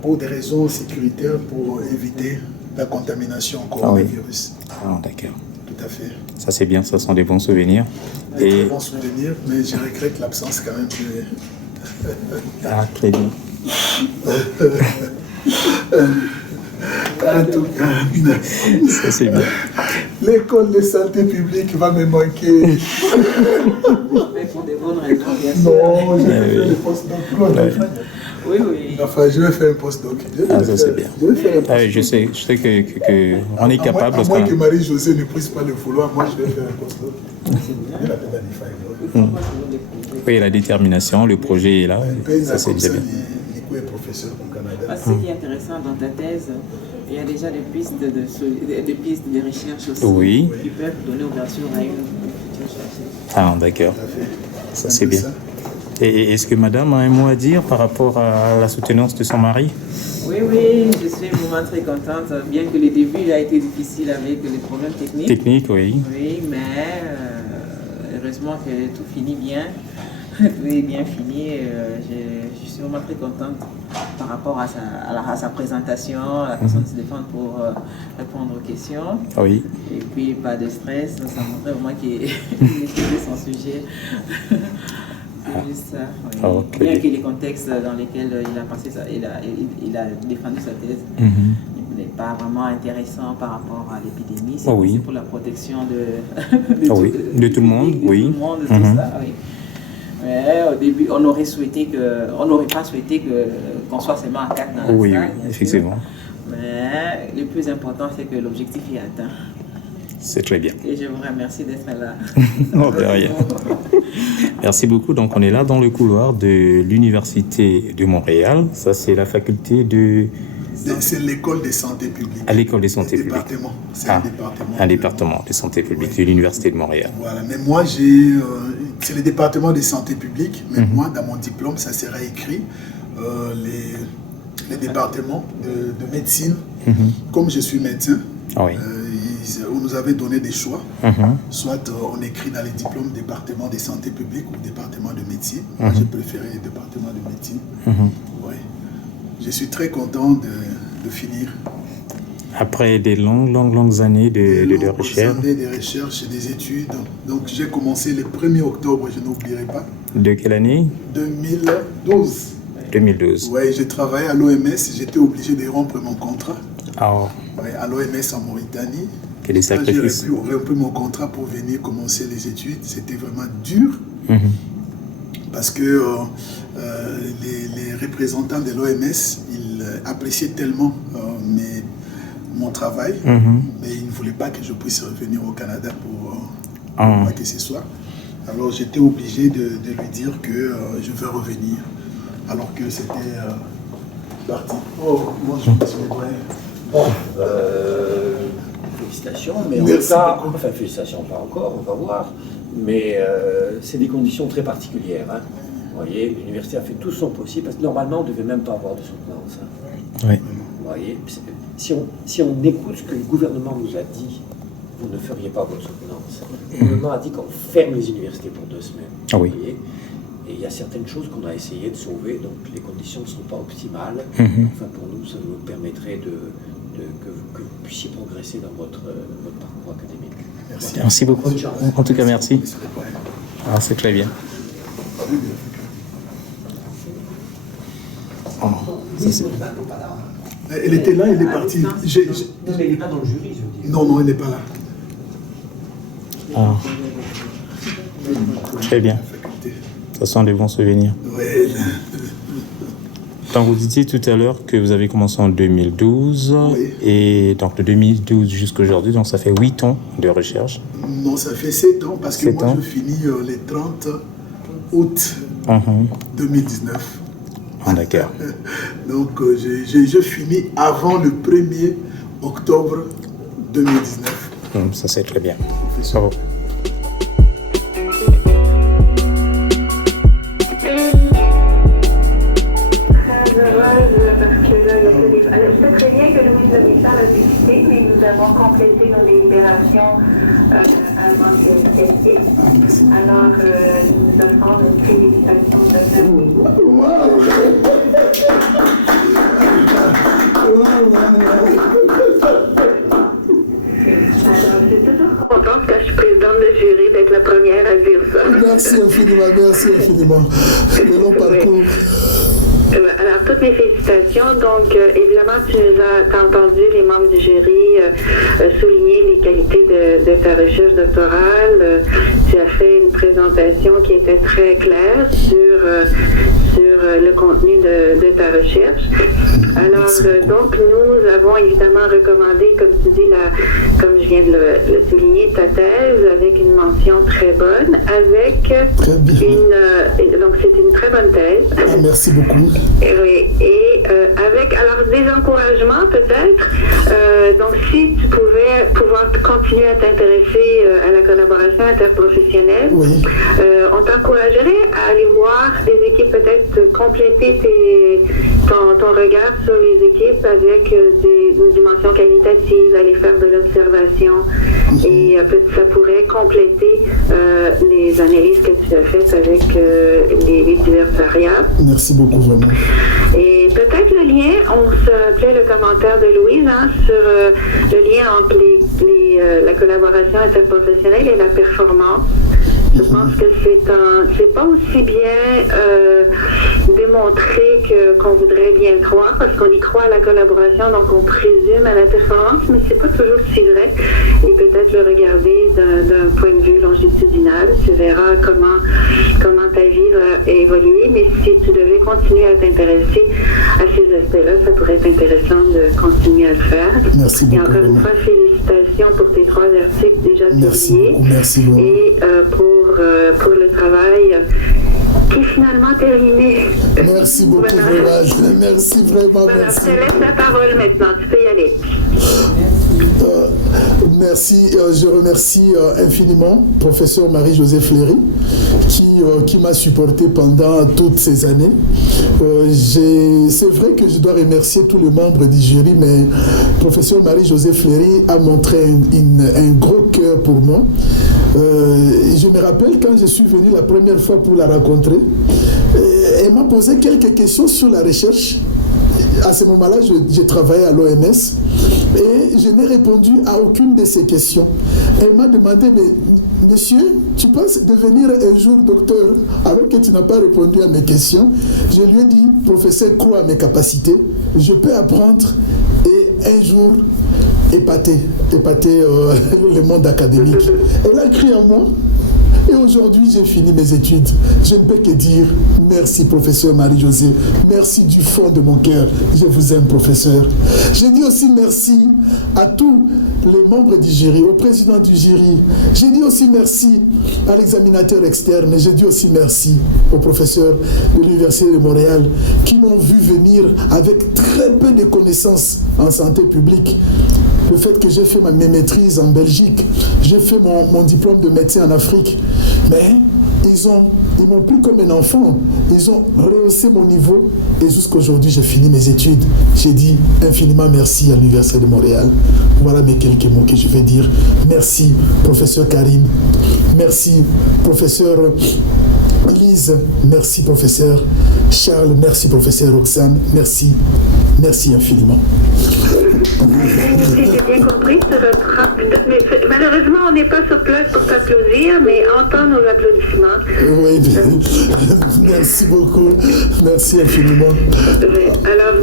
Pour des raisons sécuritaires, pour éviter la contamination au coronavirus. Ah, d'accord. Tout à fait. Ça, c'est bien, ça sont des bons souvenirs. Des très bons souvenirs, mais je regrette l'absence quand même. Ah, très bien. En tout cas, ça c'est bien. L'école de santé publique va me manquer. Mais pour des bonnes raisons, bien sûr. Non, je vais faire le post-doc. Oui, oui. Enfin, je vais faire un post-doc. Ah, ça c'est bien. Je vais faire un post-doc. Ah, je sais que on est capable. À moins que Marie-Josée ne puisse pas le vouloir, moi je vais faire un post-doc. C'est la peine. Oui, la détermination, le projet est là. Ça c'est déjà bien. Ce qui est intéressant dans ta thèse, il y a déjà des pistes de recherche aussi qui peuvent donner ouverture à une future chercheuse. Ah, d'accord. Ça c'est bien. Et est-ce que madame a un mot à dire par rapport à la soutenance de son mari? Oui, je suis vraiment très contente, bien que le début a été difficile avec les problèmes techniques. Technique, oui. Oui, mais heureusement que tout finit bien. Tout est bien fini. Je suis vraiment très contente par rapport à sa présentation, à la façon de se défendre pour répondre aux questions. Oui. Et puis pas de stress, ça montrait vraiment qu'il maîtrisait son sujet. C'est juste ça. Oui. Oh, bien que les contextes dans lesquels il a passé il a défendu sa thèse n'est pas vraiment intéressant par rapport à l'épidémie. C'est pour la protection de tout le monde, tout le monde, tout ça. Oui. Mais au début, on n'aurait pas souhaité qu'on soit seulement à 4 dans la salle. Oui, effectivement. Mais le plus important, c'est que l'objectif est atteint. C'est très bien. Et je vous remercie d'être là. Non, de rien. Merci beaucoup. Donc, on est là dans le couloir de l'Université de Montréal. Ça, c'est la faculté de... C'est l'école de santé publique. À l'école de santé publique. C'est un département. Un département de santé publique de l'Université de Montréal. Voilà, mais moi, c'est le département de santé publique, mais moi, dans mon diplôme, ça sera écrit les départements de médecine. Comme je suis médecin, on nous avait donné des choix. Soit on écrit dans les diplômes département de santé publique ou département de médecine. Moi, j'ai préféré le département de médecine. Ouais. Je suis très content de finir. Après des longues années de recherche. Des années de recherche et des études. Donc j'ai commencé le 1er octobre, je n'oublierai pas. De quelle année? 2012. 2012. Oui, j'ai travaillé à l'OMS, j'étais obligé de rompre mon contrat. Ah. Ouais, à l'OMS en Mauritanie. Quel sacrifice. J'ai rompre mon contrat pour venir commencer les études. C'était vraiment dur. parce que les représentants de l'OMS, ils appréciaient tellement mon travail, mais ils ne voulaient pas que je puisse revenir au Canada pour quoi que ce soit. Alors j'étais obligé de lui dire que je veux revenir, alors que c'était parti. Oh, moi je me suis félicitations, mais en tout cas, enfin félicitations pas encore, on va voir, mais c'est des conditions très particulières. Hein. Vous voyez, l'université a fait tout son possible, parce que normalement on ne devait même pas avoir de soutenance. Hein. Oui. Vous voyez, si on écoute ce que le gouvernement nous a dit, vous ne feriez pas votre soutenance. Le gouvernement a dit qu'on ferme les universités pour 2 semaines. Ah oui. Vous voyez, et il y a certaines choses qu'on a essayé de sauver, donc les conditions ne sont pas optimales. Enfin, pour nous, ça nous permettrait que vous puissiez progresser dans votre parcours académique. Merci. Voilà. Merci beaucoup. En tout cas, merci. Ah, c'est très bien. Oh, ça, c'est... Elle était là, elle est partie. Non, mais elle n'est pas dans le jury, je veux dire. Non, elle n'est pas là. Ah. Très bien. Ce sont des bons souvenirs. Ouais. Donc, vous disiez tout à l'heure que vous avez commencé en 2012, oui. Et donc de 2012 jusqu'à aujourd'hui, donc ça fait 8 ans de recherche. Non, ça fait 7 ans, parce que 7 moi ans. je finis le 30 août 2019. Ah, d'accord. Donc je finis avant le 1er octobre 2019. Ça c'est très bien. Bravo. C'est très bien que Louise Michel a visité, mais nous avons complété nos délibérations avant qu'elle quitte. Alors, nous offrons une félicitation de Alors, je suis toujours contente quand je suis présidente de jury d'être la première à dire ça. Merci infiniment. Le long parcours. Alors, toutes mes félicitations. Donc, évidemment, tu nous as entendu, les membres du jury, souligner les qualités de ta recherche doctorale. Tu as fait une présentation qui était très claire sur le contenu de ta recherche. Alors, donc, nous avons évidemment recommandé, comme tu dis, comme je viens de le souligner, ta thèse avec une mention très bonne, avec donc c'est une très bonne thèse. Ah, merci beaucoup. Oui, et avec alors des encouragements peut-être. Donc, si tu pouvais pouvoir continuer à t'intéresser à la collaboration interprofessionnelle, oui. On t'encouragerait à aller voir des équipes, peut-être compléter ton regard sur les équipes avec une dimension qualitative, aller faire de l'observation, et ça pourrait compléter les analyses que tu as faites avec les diverses variables. Merci beaucoup, vraiment. Et peut-être le lien, on se rappelait le commentaire de Louise sur le lien entre la collaboration interprofessionnelle et la performance. Je pense que c'est pas aussi bien démontré qu'on voudrait bien le croire, parce qu'on y croit à la collaboration, donc on présume à la performance, mais c'est pas toujours si vrai. Et peut-être le regarder d'un point de vue longitudinal, tu verras comment ta vie va évoluer, mais si tu devais continuer à t'intéresser à ces aspects-là, ça pourrait être intéressant de continuer à le faire. Merci beaucoup. Et encore une fois, félicitations pour tes 3 articles déjà publiés. Merci beaucoup. Et pour le travail qui est finalement terminé. Merci beaucoup, merci vraiment. Voilà, je te laisse la parole maintenant, tu peux y aller. Merci, je remercie infiniment professeur Marie-Josée Fleury qui m'a supporté pendant toutes ces années. C'est vrai que je dois remercier tous les membres du jury, mais professeur Marie-Josée Fleury a montré un gros cœur pour moi. Je me rappelle quand je suis venu la première fois pour la rencontrer, elle m'a posé quelques questions sur la recherche. À ce moment-là, j'ai travaillé à l'OMS et je n'ai répondu à aucune de ces questions. Elle m'a demandé, mais monsieur, tu penses devenir un jour docteur alors que tu n'as pas répondu à mes questions? Je lui ai dit, professeur, crois à mes capacités, je peux apprendre et un jour épater le monde académique. Elle a cru en moi. Et aujourd'hui, j'ai fini mes études. Je ne peux que dire merci, professeur Marie-Josée. Merci du fond de mon cœur. Je vous aime, professeur. Je dis aussi merci à tous les membres du jury, au président du jury. Je dis aussi merci à l'examinateur externe. Je dis aussi merci aux professeurs de l'Université de Montréal qui m'ont vu venir avec très peu de connaissances en santé publique. Le fait que j'ai fait mes maîtrises en Belgique, j'ai fait mon diplôme de médecin en Afrique, mais ils m'ont pris comme un enfant, ils ont rehaussé mon niveau et jusqu'à aujourd'hui j'ai fini mes études. J'ai dit infiniment merci à l'Université de Montréal. Voilà mes quelques mots que je vais dire. Merci professeur Karim, merci professeur Lise, merci professeur Charles, merci professeur Roxane, merci infiniment. Si j'ai bien compris, malheureusement, on n'est pas sur place pour t'applaudir, mais entend nos applaudissements. Oui, merci beaucoup. Merci infiniment. Alors,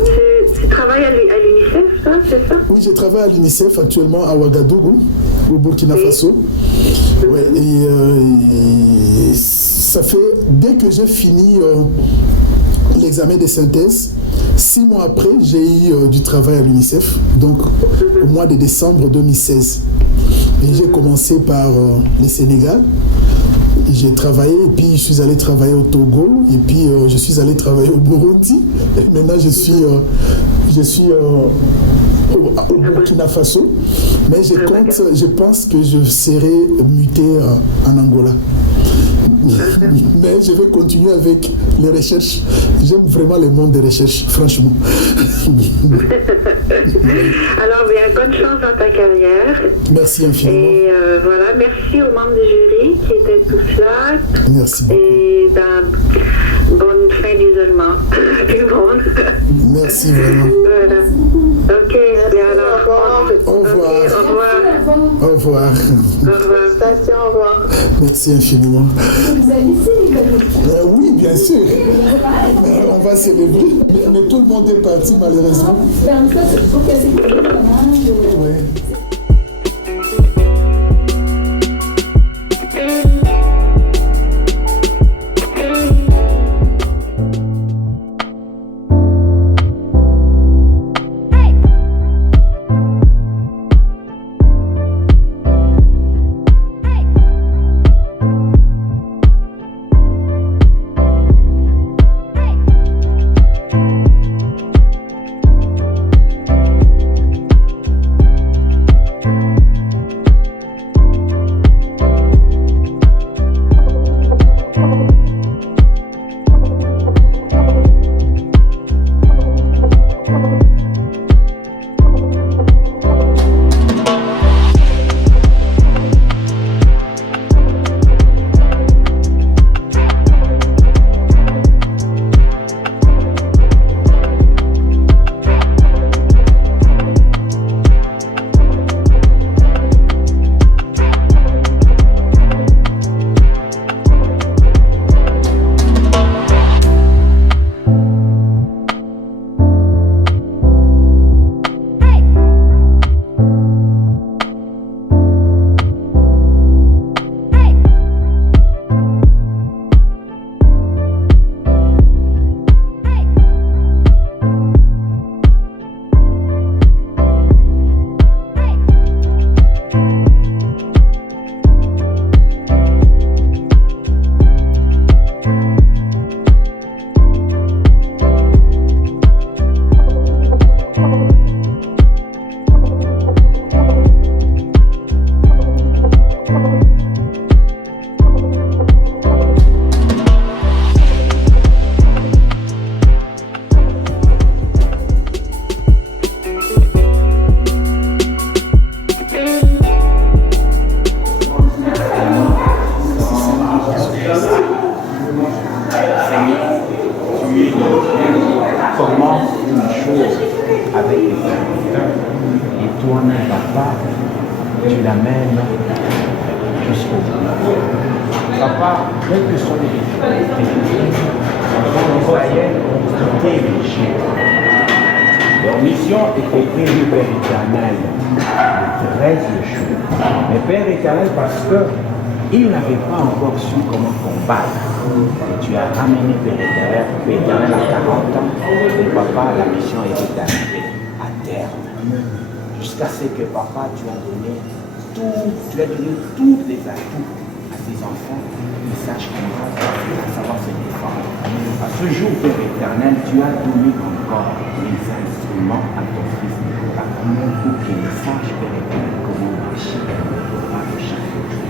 tu travailles à l'UNICEF, ça, c'est ça? Oui, je travaille à l'UNICEF actuellement à Ouagadougou, au Burkina Faso. Ouais, et ça fait, dès que j'ai fini l'examen de synthèse, 6 mois après, j'ai eu du travail à l'UNICEF, donc au mois de décembre 2016. Et j'ai commencé par le Sénégal. J'ai travaillé, et puis je suis allé travailler au Togo, et puis je suis allé travailler au Burundi. Et maintenant, je suis au Burkina Faso. Mais je pense que je serai muté en Angola. Mais je vais continuer avec les recherches. J'aime vraiment le monde des recherches, franchement. Alors, bien, bonne chance dans ta carrière. Merci infiniment. Et voilà, merci aux membres du jury qui étaient tous là. Merci beaucoup. Et bonne fin d'isolement, tout le monde. Merci vraiment. Voilà. Ok, bien alors. Au revoir. Okay, au revoir. Au revoir. Au revoir. Station, au revoir. Merci infiniment. Vous avez célébré? Oui, bien sûr. On va célébrer. Mais tout le monde est parti, malheureusement. En tout cas, je trouve que c'est dommage. Oui. tu l'amènes jusqu'au bout. Papa, quelles que soient les difficultés, l'enfant d'Israël ont quitté l'Égypte. Leur mission était prévue, Père éternel, le 13 juin. Mais Père éternel, parce que Il n'avait pas encore su comment combattre. Et tu as ramené Père Éternel à 40 ans. Et papa, la mission était arrivée à terme. Jusqu'à ce que papa, tu as donné tous les atouts à tes enfants qui sachent comment savoir se défendre. À ce jour, Père Éternel, tu as donné encore les instruments à ton fils pour qu'il sache, Père Éternel, comment marcher de chaque jour.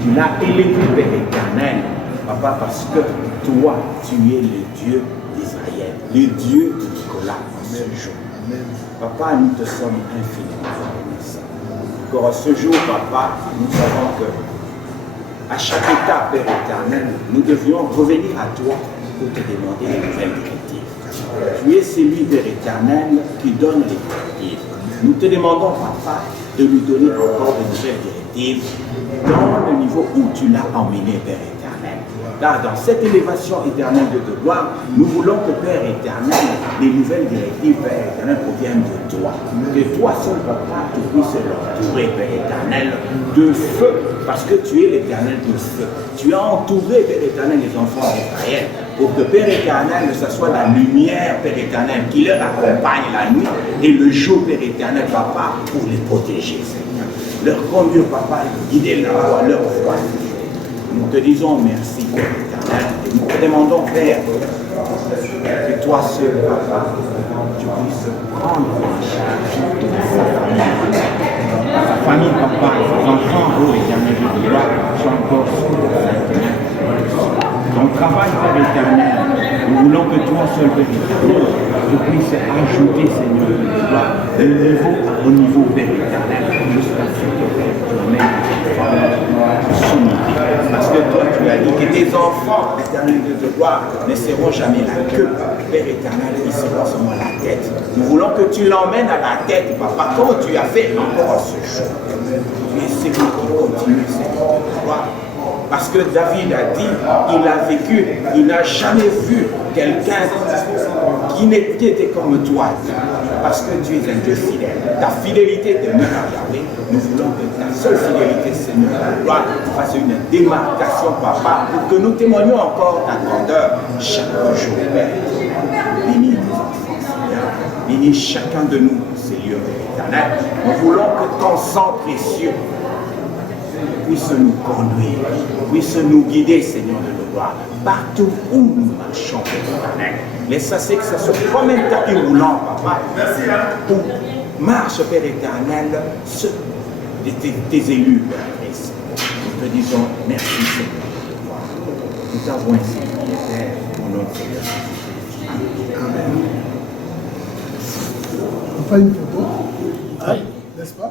Tu l'as élevé, Père Éternel, papa, parce que toi, tu es le Dieu d'Israël, le Dieu de Nicolas en ce jour. Papa, nous te sommes infiniment reconnaissants. Encore ce jour, papa, nous savons que à chaque étape, Père Éternel, nous devions revenir à toi pour te demander les nouvelles directives. Tu es celui, Père Éternel, qui donne les directives. Nous te demandons, papa, de lui donner encore de nouvelles directives dans le niveau où tu l'as emmené, Père Éternel. Car dans cette élévation éternelle de gloire, nous voulons que, Père Éternel, les nouvelles directives, Père Éternel, proviennent de toi. Que toi seul, papa, tu puisses l'entourer, Père Éternel, de feu, parce que tu es l'Éternel de feu. Tu as entouré, Père Éternel, les enfants d'Israël, pour que, Père Éternel, ce soit la lumière, Père Éternel, qui leur accompagne la nuit, et le jour, Père Éternel, papa, pour les protéger, Seigneur. Leur conduire, papa, guider leur voie, leur foi. Nous te disons merci, Père Éternel, et nous te demandons, Père, que toi seul, papa, tu puisses prendre en charge de sa famille, papa, ses enfants, oh Éternel, de gloire, soient encore sous ton travail, Père Éternel, nous voulons que toi seul, Père Éternel, tu puisses ajouter, Seigneur, de gloire, de niveau au niveau, Père Éternel, jusqu'à ce que, Père, tu amènes parce que toi, tu as dit que tes enfants, Éternel de gloire, ne seront jamais la queue, Père Éternel, ils seront seulement la tête. Nous voulons que tu l'emmènes à la tête, papa, comme tu as fait encore ce jour. Tu es celui qui continue, Seigneur de gloire. Parce que David a dit, il a vécu, il n'a jamais vu quelqu'un qui était comme toi. Parce que tu es un Dieu fidèle. Ta fidélité demeure à Yahweh. Nous voulons que ta seule fidélité, Seigneur, fasse une démarcation, papa, pour que nous témoignions encore ta grandeur chaque jour, Père. Bénis tes enfants, Seigneur. Bénis chacun de nous, Seigneur éternel. Nous voulons que ton sang précieux puisse nous conduire, puisse nous guider, Seigneur de gloire, partout où nous marchons, Père éternel. Laisse que ce soit comme un tapis roulant, papa, où marche, Père éternel, tes élus, Père Christ. Nous te disons merci, Seigneur. Nous t'avons ainsi prié, Père, au nom de Seigneur. Amen. On fait une photo, n'est-ce pas?